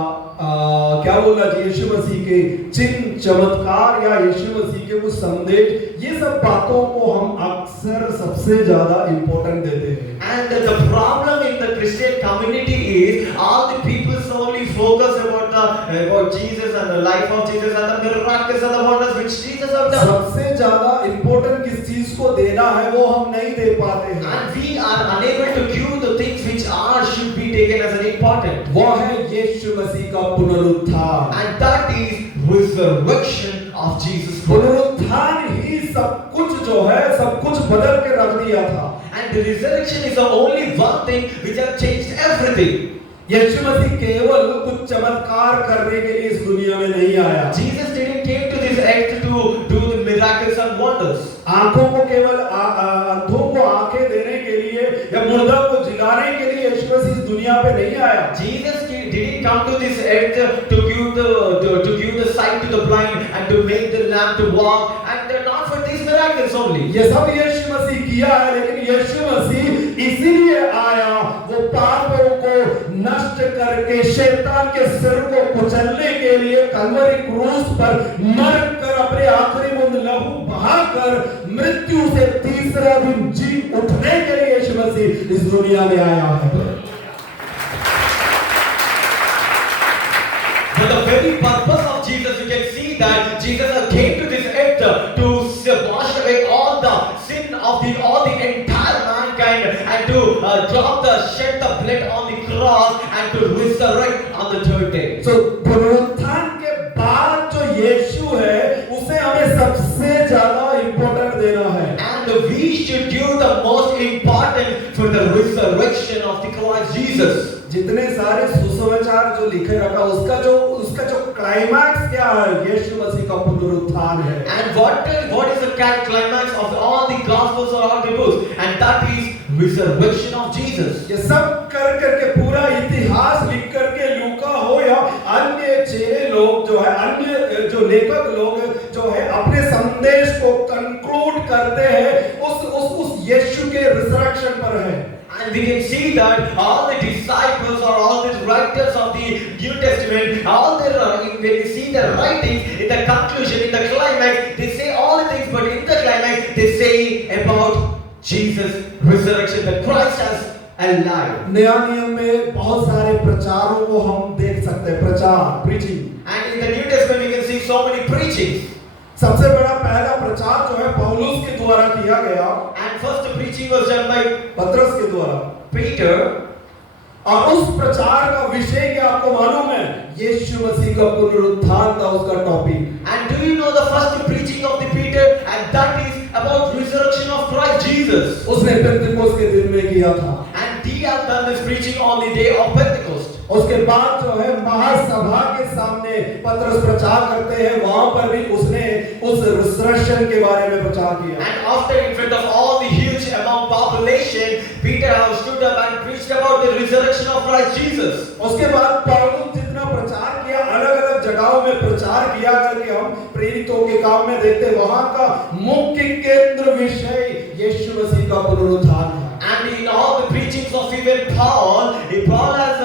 क्या बोलना चाहिए, यीशु मसीह के चिन्ह चमत्कार या यीशु मसीह के कुछ संदेश, ये सब बातों को हम अक्सर सबसे ज्यादा इंपॉर्टेंट देते हैं। And the problem in the Christian community is all the people solely focus about Jesus and the life of Jesus and the miracles and the wonders which Jesus have done. सबसे ज्यादा important किस चीज को देना है वो हम नहीं दे पाते हैं, And we are unable to give the things which should be taken as an important. वो है यीशु मसीह का पुनरुत्थान। And that is resurrection of Jesus Christ. पुनरुत्थान ही सब कुछ जो है, सब कुछ बदल के रख दिया था। And the resurrection is the only one thing which has changed everything. यीशु मसीह केवल कुछ चमत्कार करने के लिए इस दुनिया में नहीं आया। Jesus didn't came to this earth to do the miracles and wonders. आंखों को केवल अंधों को आंखें देने के लिए या मुर्दा को जिलाने के लिए यीशु मसीह इस दुनिया पे नहीं आया। Jesus didn't come to this earth to give the sight to the blind and to make the lamb to walk, and not for these miracles only. ये सब यीशु मसीह किया है, लेकिन यीशु मसीह इसीलिए आया, वो पापों को नष्ट करके शैतान के सिर को कुचलने के लिए कलवरी क्रूस पर मर कर अपने आखिरी बूंद लहू बहाकर मृत्यु से तीसरा दिन जी उठने के लिए यीशु मसीह इस दुनिया में आया है। For the very purpose of Jesus, you can see that Jesus came to this earth to wash away all the sin of all the entire mankind and to shed the blood on the cross and to resurrect on the third day. So पुनरुत्थान के बाद जो यीशु है उसे हमें सबसे ज्यादा important देना है। And we should give the most important for the resurrection of the Christ Jesus. जितने सारे सुसमाचार जो लिखे रखा उसका जो क्लाइमैक्स क्या है, यीशु मसीह का पुनरुत्थान है। And what is the climax of all the gospels or all the books? And that is resurrection of Jesus. ये सब करके पूरा इतिहास लिख करके लूका हो या अन्य चेले लोग जो है, अन्य जो लेखक लोग जो है अपने संदेश को कंक्लूड करते हैं उस यीशु के रिजरेक्शन पर है। And we can see that all the disciples or all the writers of the New Testament, all their when you see the writings in the conclusion, in the climax, they say all the things, but in the climax they say about Jesus' resurrection, that Christ has alive. नया नियम में बहुत सारे प्रचारों को हम देख सकते हैं, प्रचार, preaching। And in the New Testament we can see so many preachings. सबसे बड़ा पहला प्रचार जो है पौलुस के द्वारा किया गया, And first the preaching was done by पतरस के द्वारा। Peter. और उस प्रचार का विषय क्या आपको मालूम है? यीशु मसीह का पुनरुत्थान था उसका topic. And do you know the first preaching of the Peter, and that is about resurrection of Christ Jesus. उसने पेंतिकोस्त के दिन में किया था। And he has done this preaching on the day of Pentecost. उसके बाद जो है महासभा के सामने पतरस प्रचार करते हैं, वहां पर भी उसने उस रिजरेक्शन के बारे में प्रचार किया। And after, in front of all the huge amount population, Peter has stood up and preached about the resurrection of Christ Jesus. उसके बाद पौलुस जितना प्रचार किया अलग-अलग जगहों में में प्रचार किया करके हम प्रेरितों के काम में देखते हैं, वहां का मुख्य केंद्र विषय यीशु मसीह का पुनरुत्थान है। And in all the preachings of even Paul has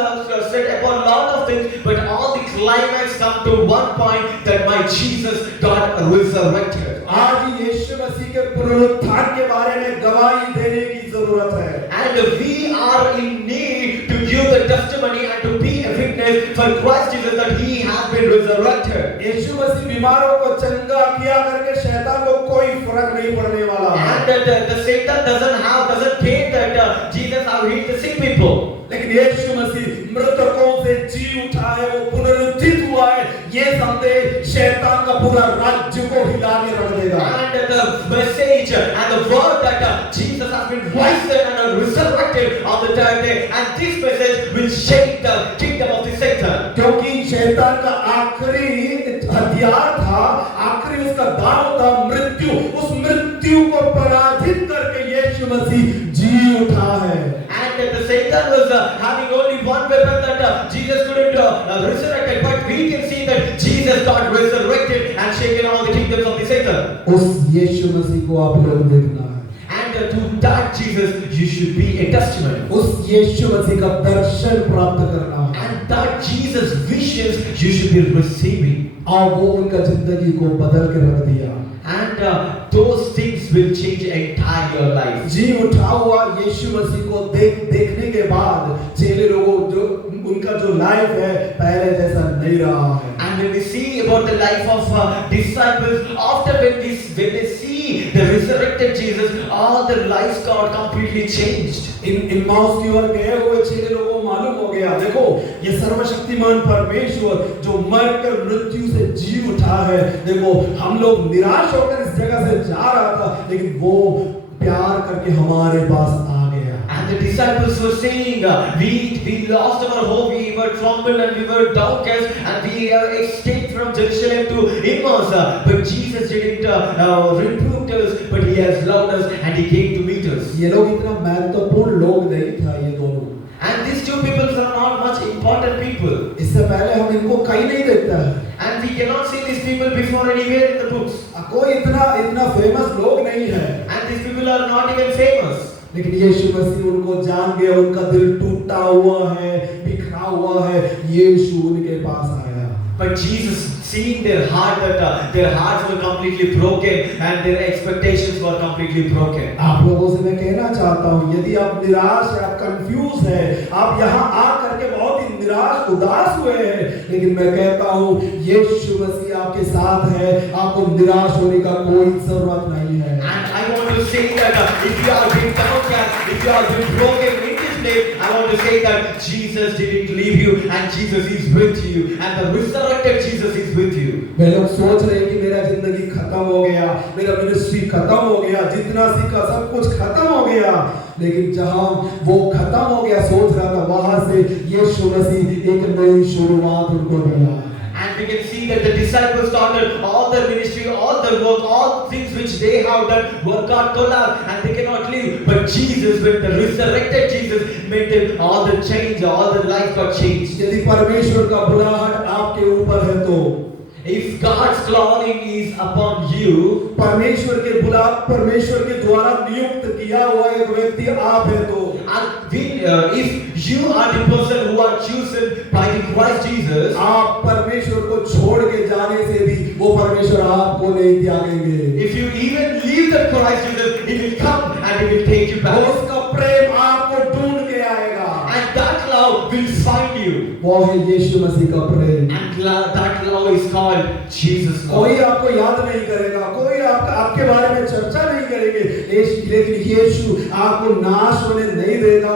said about a lot of things, but all the climax come to one point that my Jesus got resurrected. आज यीशु मसीह के पुनरुत्थान के बारे में गवाही देने की जरूरत है। And we are in need to give the testimony and to be a witness for Christ Jesus that He has been resurrected. यीशु मसीह बीमारों को चंगा किया करके शैतान को कोई फर्क नहीं पड़ने वाला है। And the Satan doesn't care that Jesus has healed the sick people. लेकिन यीशु मसीह मृतकों से जी उठा है, वो पुनरुत्थित हुआ है, ये संदेश शैतान का पूरा राज्य को हिला के रख देगा। And the message and the word that Jesus has been raised and resurrected on the third day, and this message will shake the kingdom of the Satan. क्योंकि शैतान का आखिरी हथियार था, आखिरी उसका दाव था मृत्यु। उस मृत्यु को पराजित करके यीशु मसीह जी उठा है। And the Satan was having only one weapon that Jesus couldn't resurrect, but we can see that Jesus got resurrected and shaken all the kingdoms of the Satan. उस यीशु मसीह को आप लोग देखना है। And to that Jesus, you should be a testimony. उस यीशु मसीह का दर्शन प्राप्त करना है। And that Jesus visions, you should be receiving. और वो उनका जिंदगी को बदल के रख दिया। And those things will change entire life. जी उठा हुआ यीशु मसीह को देखने के बाद चेले लोगों जो उनका जो लाइफ है पहले जैसा नहीं रहा है। And when we see about the life of disciples, after when they see the resurrected Jesus, all their lives got completely changed. In mouse की ओर गए हुए चेले लोगों को मालूम हो गया, देखो ये सर्वशक्तिमान परमेश्वर जो मरकर मृत्यु से जी उठा है, देखो हम लोग निराश होकर इस जगह से जा रहा था, लेकिन वो प्यार करके हमारे पास आ गया। And the disciples were saying, we lost our hope, we were troubled and we were downcast, and we escaped from Jerusalem to Emmaus. But Jesus didn't reprove us, but He has loved us and He came to meet us. ये लोग इतना महत्वपूर्ण लोग नहीं था ये दोनों। And these two people are not much important people. इससे पहले हम इनको कहीं नहीं देखता है। And we cannot see these people before anywhere in the books. कोई इतना फेमस लोग नहीं है। And these people are not even famous. लेकिन यीशु मसीह उनको जान गया, उनका दिल टूटा हुआ है, बिखरा हुआ है, यीशु उनके पास आया। But Jesus, seeing their heart, that their hearts were completely broken and their expectations were completely broken. आप लोगों से मैं कहना चाहता हूँ, यदि आप निराश है, आप कंफ्यूज है, आप यहाँ आकर के बहुत ही निराश उदास हुए हैं, लेकिन मैं कहता हूँ यीशु मसीह आपके साथ है, आपको निराश होने का कोई जरूरत नहीं है। And I want to say that if you are being downcast, if you are being broken in this place, I want to say that Jesus didn't leave you and Jesus is with you, and the resurrected Jesus is with you. वे लोग सोच रहे हैं कि मेरा जिंदगी खत्म हो गया, मेरा मिनिस्ट्री खत्म हो गया, जितना सीखा सब कुछ खत्म हो गया, लेकिन जहां वो खत्म हो गया सोच रहा था, वहां से यीशु मसीह एक नई शुरुआत उनको दिया। And we can see that the disciples started all their ministry, all their work, all things which they have done were got collapsed and they cannot live. But Jesus, when the resurrected Jesus, made them all the change, all the life got changed. यदि परमेश्वर का बुलाहट आपके ऊपर है तो, if God's calling is upon you, परमेश्वर के द्वारा नियुक्त किया हुआ एक व्यक्ति आप है तो, and if you are the person who are chosen by the Christ Jesus, आप परमेश्वर को छोड़ के जाने से भी वो परमेश्वर आपको नहीं त्यागेंगे। if you even leave the Christ Jesus, He will come and He will take you back. उसका प्रेम आपको ढूंढ के आएगा, And that love will find you. वो है यीशु मसीह का प्रेम। And that love is called Jesus love. कोई आपको याद नहीं करेगा, कोई आपके बारे में चर्चा नहीं करेंगे, लेकिन यीशु आपको नाश होने नहीं देगा।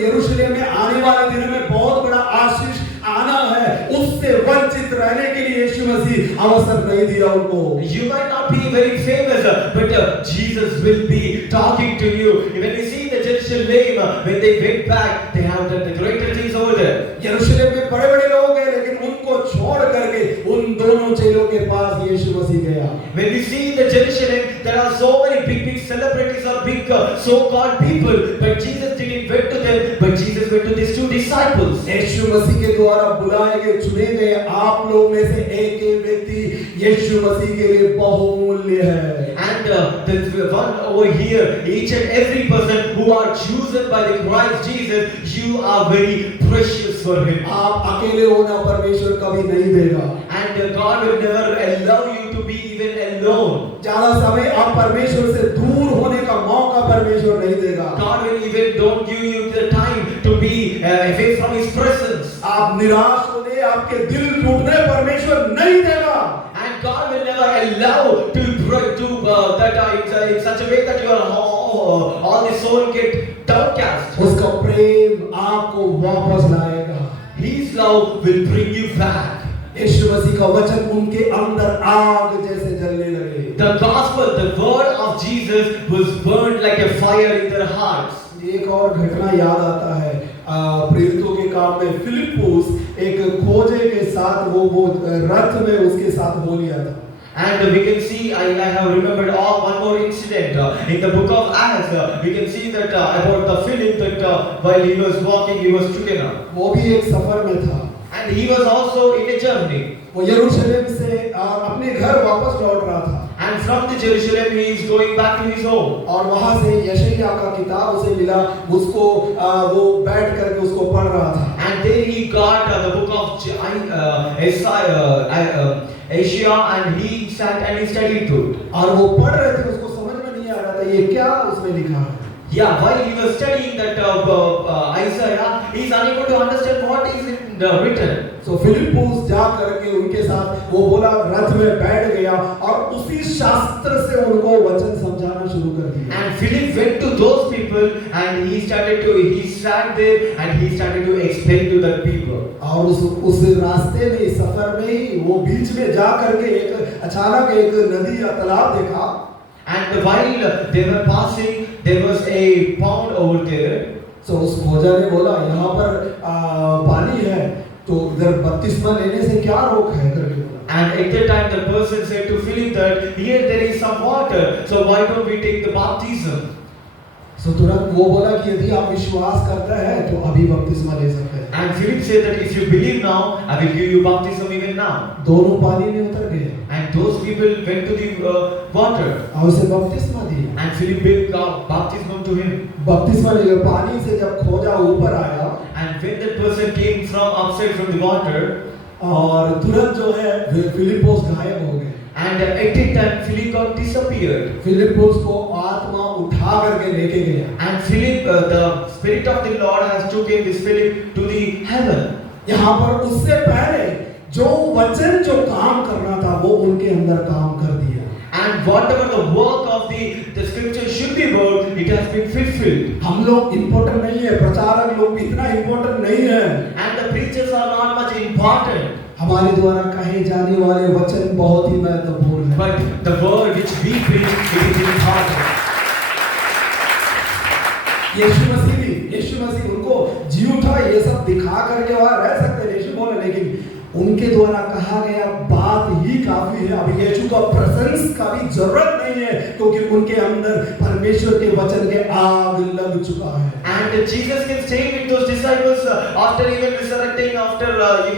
यरूशलेम में आने वाले दिनों में बहुत बड़ा आशीष आना है, उससे वंचित रहने के लिए यीशु मसीह अवसर नहीं दिया उनको। You might not be very famous, but Jesus will be talking to you. When you see the Jerusalem, when they went back, they have done the greater things over there. यरूशलेम में बड़े-बड़े लोग हैं, लेकिन उनको छोड़ करके उन दोनों चेलों के पास यीशु मसीह गया। When we see the Jerusalem, there are so many big celebrities or big so-called people, but Jesus didn't went to them, but Jesus went to these two disciples. यीशु मसीह के द्वारा बुलाए गए चुने गए आप लोग में से एक व्यक्ति यीशु मसीह के लिए बहुमूल्य है। And the one over here, each and every person who are chosen by the Christ Jesus, you are very precious for Him. आप अकेले होना परमेश्वर कभी नहीं देगा। And God will never allow you to be even alone. ज्यादा समय आप परमेश्वर से दूर होने का मौका परमेश्वर नहीं देगा। God will even don't give you the time to be away from His presence. आप निराश होने, आपके दिल टूटने परमेश्वर नहीं देगा। And God will never allow to that in such a way that your all the soul get downcast. उसका प्रेम आपको वापस लाएगा। His love will bring you back. यीशु मसीह का वचन उनके अंदर आग जैसे जलने लगे। The gospel, the word of Jesus was burned like a fire in their hearts. एक और घटना याद आता है प्रेरितों के काम में फिलिप्पुस एक खोजे के साथ वो रथ में उसके साथ हो लिया था। And we can see, I have remembered one more incident in the book of Acts. We can see that about the Philip that while he was walking, he was taken up. वो भी एक सफर में था। And he was also in a journey. वो यरूशलेम से अपने घर वापस लौट रहा था। And from the Jerusalem he is going back to his home. और वहां से यशायाह का किताब उसे मिला, उसको वो बैठ करके उसको पढ़ रहा था। And then he got the book of Isaiah and he sat and he studied through it. और वो पढ़ रहे थे, उसको समझ में नहीं आ रहा था ये क्या उसमें लिखा है। Yeah, while he was studying that Isaiah, he is unable to understand what is in the written. So फिलिप्पुस जा करके उनके साथ वो बोला रथ में बैठ गया और उसी शास्त्र से उनको वचन समझाना शुरू कर दिया। And Philip went to those people and he sat there and he started to explain to that people. और उस रास्ते में सफर में ही वो बीच में जा करके एक अचानक एक नदी या तालाब देखा। And while they were passing, there was a pond over there. So उस खोजा ने बोला यहाँ पर पानी है तो इधर बपतिस्मा लेने से क्या रोक है करके बोला। And at that time the person said to Philip that here there is some water, so why don't we take the baptism? So तुरंत वो बोला कि यदि आप विश्वास करते हैं तो अभी बपतिस्मा ले सकते हैं। And Philip said that if you believe now, I will give you baptism even now. दोनों पानी में उतर गए। And those people went to the water. और उसे बपतिस्मा दिया। And Philip gave baptism to him. बपतिस्मा लेकर पानी से जब खोजा ऊपर आया And when that person came from outside from the water, और तुरंत जो है फिलिप्पुस गायब हो गए। and at that time Philip got disappeared. फिलिप्पुस को आत्मा उठा करके लेके गया। And Philip, the Spirit of the Lord has taken this Philip to the heaven. यहाँ पर उससे पहले जो वचन जो काम करना था वो उनके अंदर काम कर दिया। And whatever the work of the scripture should be worked, it has been fulfilled. हम लोग इम्पोर्टेंट नहीं है, प्रचारक लोग इतना इम्पोर्टेंट नहीं है। And the preachers are not much important. हमारे द्वारा कहे जाने वाले वचन बहुत ही महत्वपूर्ण है। But the word which we preach, it is important. यीशु मसीह उनको जी उठा ये सब दिखा करके वहां रह सकते हैं, यीशु बोले, लेकिन उनके द्वारा कहा गया बात ही काफी है। अभी यीशु का प्रेजेंस का भी जरूरत नहीं है क्योंकि उनके अंदर परमेश्वर के वचन के आग लग चुका है। And Jesus can stay with those disciples after even resurrecting, after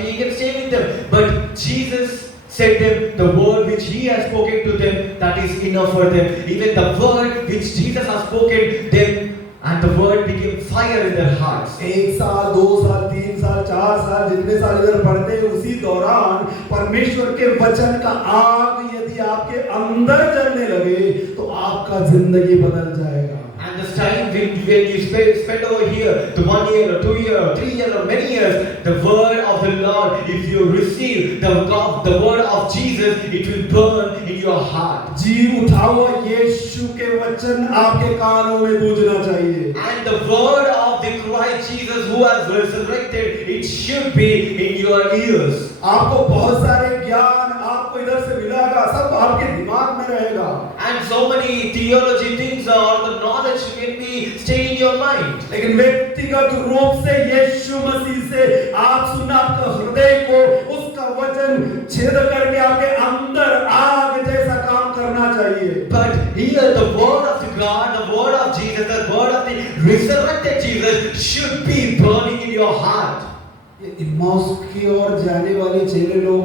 he can stay with them. But Jesus said them the word which he has spoken to them, that is enough for them. Even the word which Jesus has spoken them, and the word became fire in their hearts. 1 साल 2 साल 3 साल 4 साल जितने साल इधर पढ़ते हैं उसी दौरान परमेश्वर के वचन का आग यदि आपके अंदर जलने लगे तो आपका जिंदगी बदल जाएगा। And this time when you spend over here, the 1 year or 2 year or 3 year or many years, the word of the Lord, if you receive the word of Jesus, it will burn in your heart. जी उठाओ, यीशु के वचन आपके कानों में गूंजना चाहिए। And the word of the Christ Jesus who has resurrected, it should be in your ears. आपको बहुत सारे ज्ञान आपको इधर से मिलेगा, सब आपके दिमाग में रहेगा। And so many theology things or the knowledge can be stay in your mind. लेकिन व्यक्तिगत रूप से यीशु मसीह से आप सुनना, आपके हृदय को उसका वचन छेद करके आपके अंदर आग जैसा काम करना चाहिए। But here the word of the God, the word of Jesus, the word of the resurrected Jesus should be burning in your heart. ये इम्माउस की ओर जाने वाले चेले लोग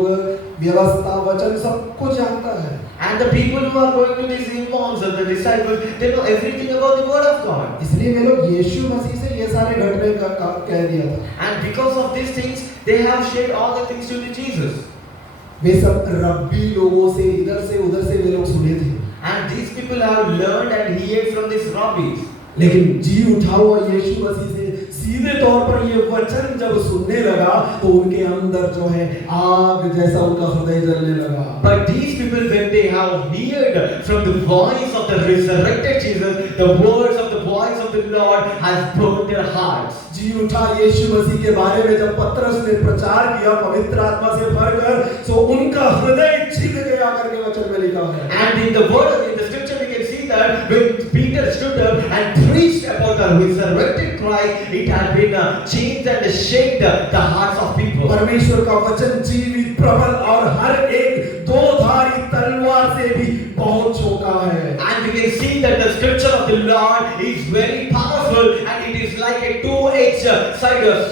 व्यवस्था वचन सब कुछ जानता है। And the people who are going to these Emmaus and the disciples, they know everything about the word of God. इसलिए वे लोग यीशु मसीह से ये सारे घटने का कह दिया था। And because of these things, they have shared all the things to the Jesus. वे सब रब्बी लोगों से इधर से उधर से वे लोग सुने थे। And these people have learned and heard from these rabbis. लेकिन जी उठा हुआ यीशु मसीह से सीधे तौर पर ये वचन जब सुनने लगा तो उनके अंदर जो है आग जैसा उनका हृदय जलने लगा। But these people, when they have heard from the voice of the resurrected Jesus, the words of the voice of the Lord has burned their hearts. जी उठा यीशु मसीह के बारे में जब पतरस ने प्रचार किया पवित्र आत्मा से भरकर, तो उनका हृदय छिद गया करके वचन में लिखा है। And in the word, in the scripture, we can see that when Peter stood up and preached about the resurrected Christ, it had been changed and shaped the hearts of people. परमेश्वर का वचन जीवित प्रबल और हर एक दो धारी तलवार से भी बहुत छोटा है। And we can see that the scripture of the Lord is very powerful and it is like a two-edged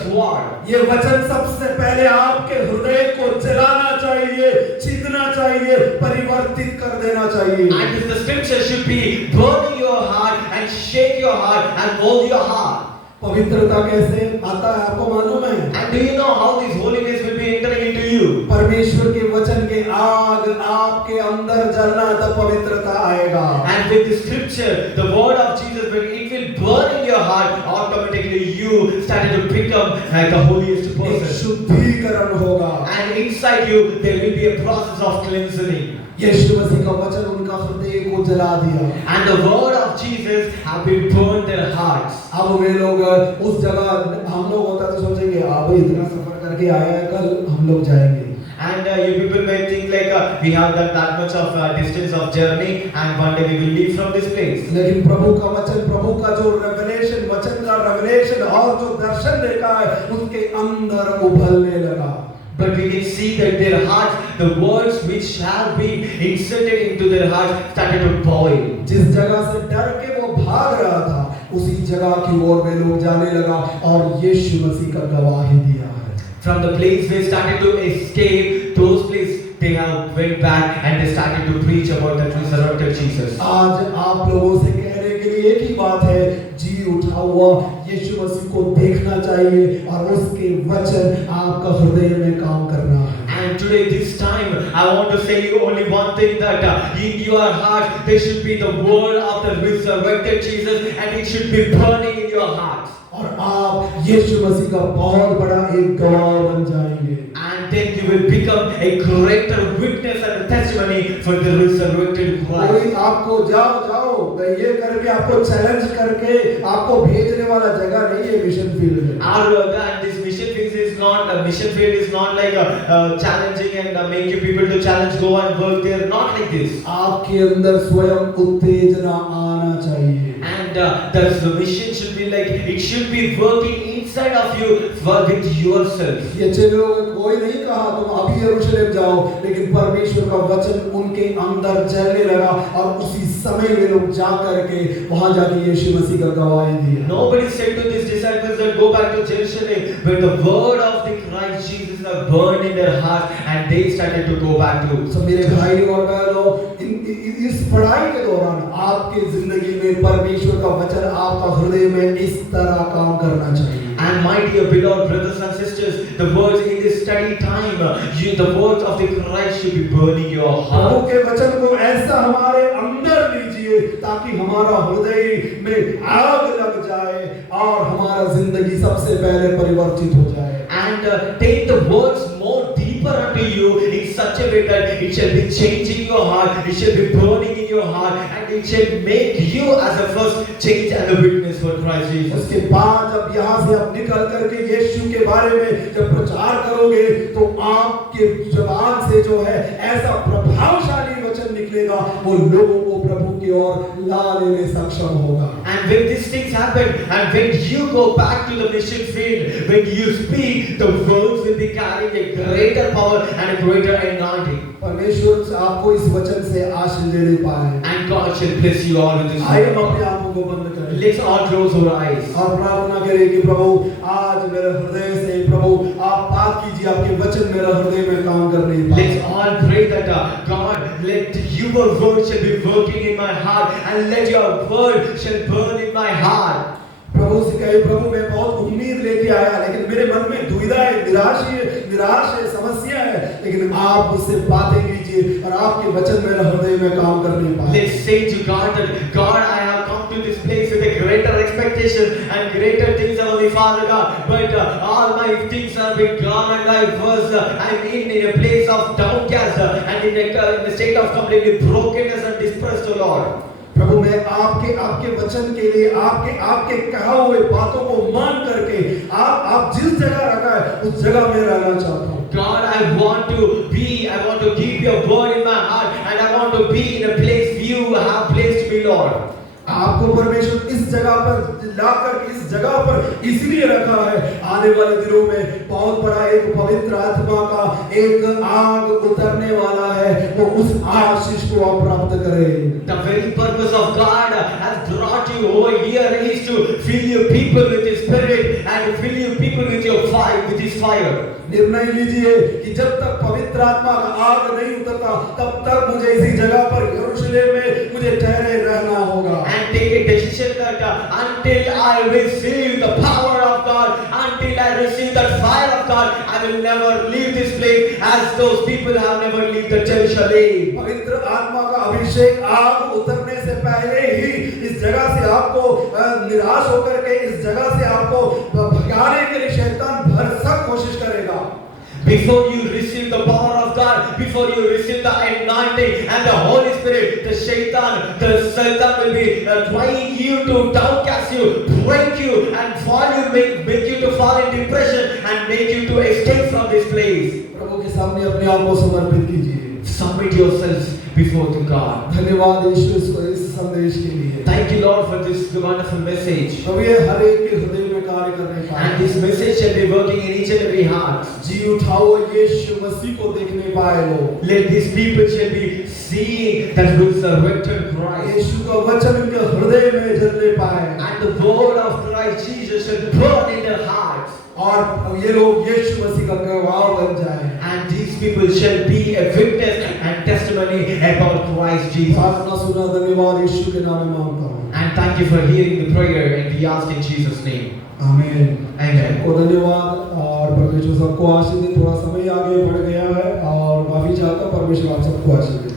sword. ये वचन सबसे पहले आपके हृदय को जलाना चाहिए, छीदना चाहिए, परिवर्तित कर देना चाहिए। And the scripture should be burning your heart and shake your heart and mold your heart. पवित्रता कैसे आता है आपको मालूम है? And do you know how this holiness will be entering into you? परमेश्वर के वचन के आग आपके अंदर जलना तब पवित्रता आएगा। And with the scripture, the word of Jesus, when it will burn in your heart, automatically you started to become like the holiest एक person. शुद्धिकरण होगा। And inside you, there will be a process of cleansing. यीशु मसीह का वचन उनका हृदय को जला दिया। And the word of Jesus have been burned their hearts. अब वे लोग उस जगह, हम लोग होता तो सोचेंगे अब इतना सफर करके आया है, कल हम लोग जाएंगे। And you people may think like we have done that much of distance of journey and one day we will leave from this place. लेकिन प्रभु का वचन, प्रभु का जो रेवलेशन, वचन का रेवलेशन और जो दर्शन देखा है उसके अंदर उभलने लगा। But we can see that their hearts, the words which have been inserted into their hearts started to boil. जिस जगह से डर के वो भाग रहा था उसी जगह की ओर वे लोग जाने लगा और यीशु मसीह का गवाही दिया है। From the place they started to escape, those places they have went back and they started to preach about the resurrected Jesus. आज आप लोगों से कहने के लिए एक ही बात है, जी उठा हुआ यीशु मसीह को देखना चाहिए और उसके वचन आपका हृदय में काम करना है। And today, this time, I want to say you only one thing, that in your heart there should be the word of the resurrected Jesus and it should be burning in your heart. और आप यीशु मसीह का बहुत बड़ा एक गवाह बन जाएंगे। And then you will become a greater witness and testimony for the resurrected कोई Christ. आपको जाओ जाओ ये करके आपको चैलेंज करके आपको भेजने वाला जगह नहीं है मिशन फील्ड में। And this mission field is not a mission field is not like challenging and make you people to challenge go and work there, not like this. आपके अंदर स्वयं उत्तेजना आना चाहिए। And the mission should be like it should be working inside of you with yourself. ये चलो कोई नहीं कहा तुम अभी यरूशलेम जाओ, लेकिन परमेश्वर का वचन उनके अंदर जलने लगा और उसी समय वे लोग जा करके वहां जाके यीशु मसीह का गवाही दिया। Nobody said to these disciples that go back to Jerusalem, but the word of the Christ Jesus are burned in their heart and they started to go back to. तो मेरे भाई और बहनों, इस पढ़ाई के दौरान आपके जिंदगी में परमेश्वर का वचन आपका हृदय में इस तरह काम करना चाहिए। And my dear beloved brothers and sisters, the words in this study time, the words of the Christ should be burning your Prabhu heart. के वचन को ऐसा हमारे अंदर लीजिए ताकि हमारा हृदय में आग लग जाए और हमारा जिंदगी सबसे पहले परिवर्तित हो जाए। And take the words more deeper unto you in such a way that it shall be changing your heart, it shall be burning in your heart, and it shall make you as a first change and a witness for Christ Jesus. उसके बाद जब यहाँ से आप निकल करके यीशु के बारे में जब प्रचार करोगे तो आपके जुबान से जो है ऐसा प्रभावशाली वचन निकलेगा, वो लोगों को प्रभु की ओर लाने में सक्षम होगा। And when these things happen, and when you go back to the mission field, when you speak, the words will be carrying a greater power and a greater anointing. परमेश्वर आपको इस वचन से आशीष देने पाए। And God shall bless you all with His आइए हम word. अपने आंखों को बंद करें। Let's all close our eyes. और प्रार्थना करें कि प्रभु आज मेरे हृदय से प्रभु आप बात कीजिए, आपके वचन मेरा हृदय में काम करने पाए। Let's all pray that God, let your word shall be working in my heart, and let your word shall burn in my heart. प्रभु से कहे, प्रभु मैं बहुत उम्मीद लेके आया, लेकिन मेरे मन में दुविधा है, निराश है, समस्या है, लेकिन आप मुझसे बातें कीजिए और आपके वचन मेरे हृदय में काम करने पाए। Let's say to God that God, I have come to this place with a greater expectation and greater things, Heavenly Father God, but all my things have been gone, and I was I'm in a place of downcast and in a state of completely brokenness and distress, O Lord. प्रभु मैं आपके वचन के लिए आपके कहा हुए बातों को मान करके आप जिस जगह रखा है उस जगह में रहना चाहता हूँ। God, I want to keep your word in my heart, and I want to be in a place you have placed me, Lord. आपको परमेश्वर इस जगह पर लाकर इस जगह पर इसलिए रखा है, आने वाले दिनों में बहुत बड़ा एक पवित्र आत्मा का एक आग उतरने वाला है, वो उस आशीष को आप प्राप्त करें। The very purpose of God has brought you over here is to fill your people with His Spirit and fill your people with your fire, with His fire. निर्णय लीजिए कि जब तक पवित्र आत्मा का आग नहीं उतरता तब तक मुझे इसी जगह पर यरूशलेम में मुझे ठहरे रहना होगा। And take a decision that until I receive the power of God, until I receive that fire of God, I will never leave this place as those people have never left the Jerusalem. पवित्र आत्मा का अभिषेक आग उतरने से पहले ही इस जगह से आपको निराश होकर के इस जगह से आपको भगाने के लिए शैतान भरसक कोशिश करेगा। Before you receive the power of God, before you receive the anointing and the Holy Spirit, the Satan will be trying you to downcast you, break you, and make you to fall in depression and make you to escape from this place. प्रभु के सामने अपने आप को समर्पित कीजिए। Submit yourselves before to God. धन्यवाद यीशु इस संदेश के लिए। Thank you, Lord, for this wonderful message. प्रभु ये हर एक के हृदय में कार्य करने पाए। And this message shall be working in each and every heart. जी उठाओ यीशु मसीह को देखने पाए लोग। Let these people shall be seeing that resurrected Christ. यीशु का वचन इनके हृदय में जलने पाए। And the word of Christ Jesus shall burn in their hearts. और ये लोग यीशु मसीह का गवाह बन जाएं। And these people shall be a witness and testimony about Christ Jesus. प्रार्थना सुना, धन्यवाद यीशु के नाम में मांगता हूँ। And thank you for hearing the prayer, and we ask in Jesus' name. आमीन। Amen. को धन्यवाद और परमेश्वर सबको आशीष दे। थोड़ा समय आगे बढ़ गया है और माफी चाहता हूँ, परमेश्वर आप सबको आशीष दे।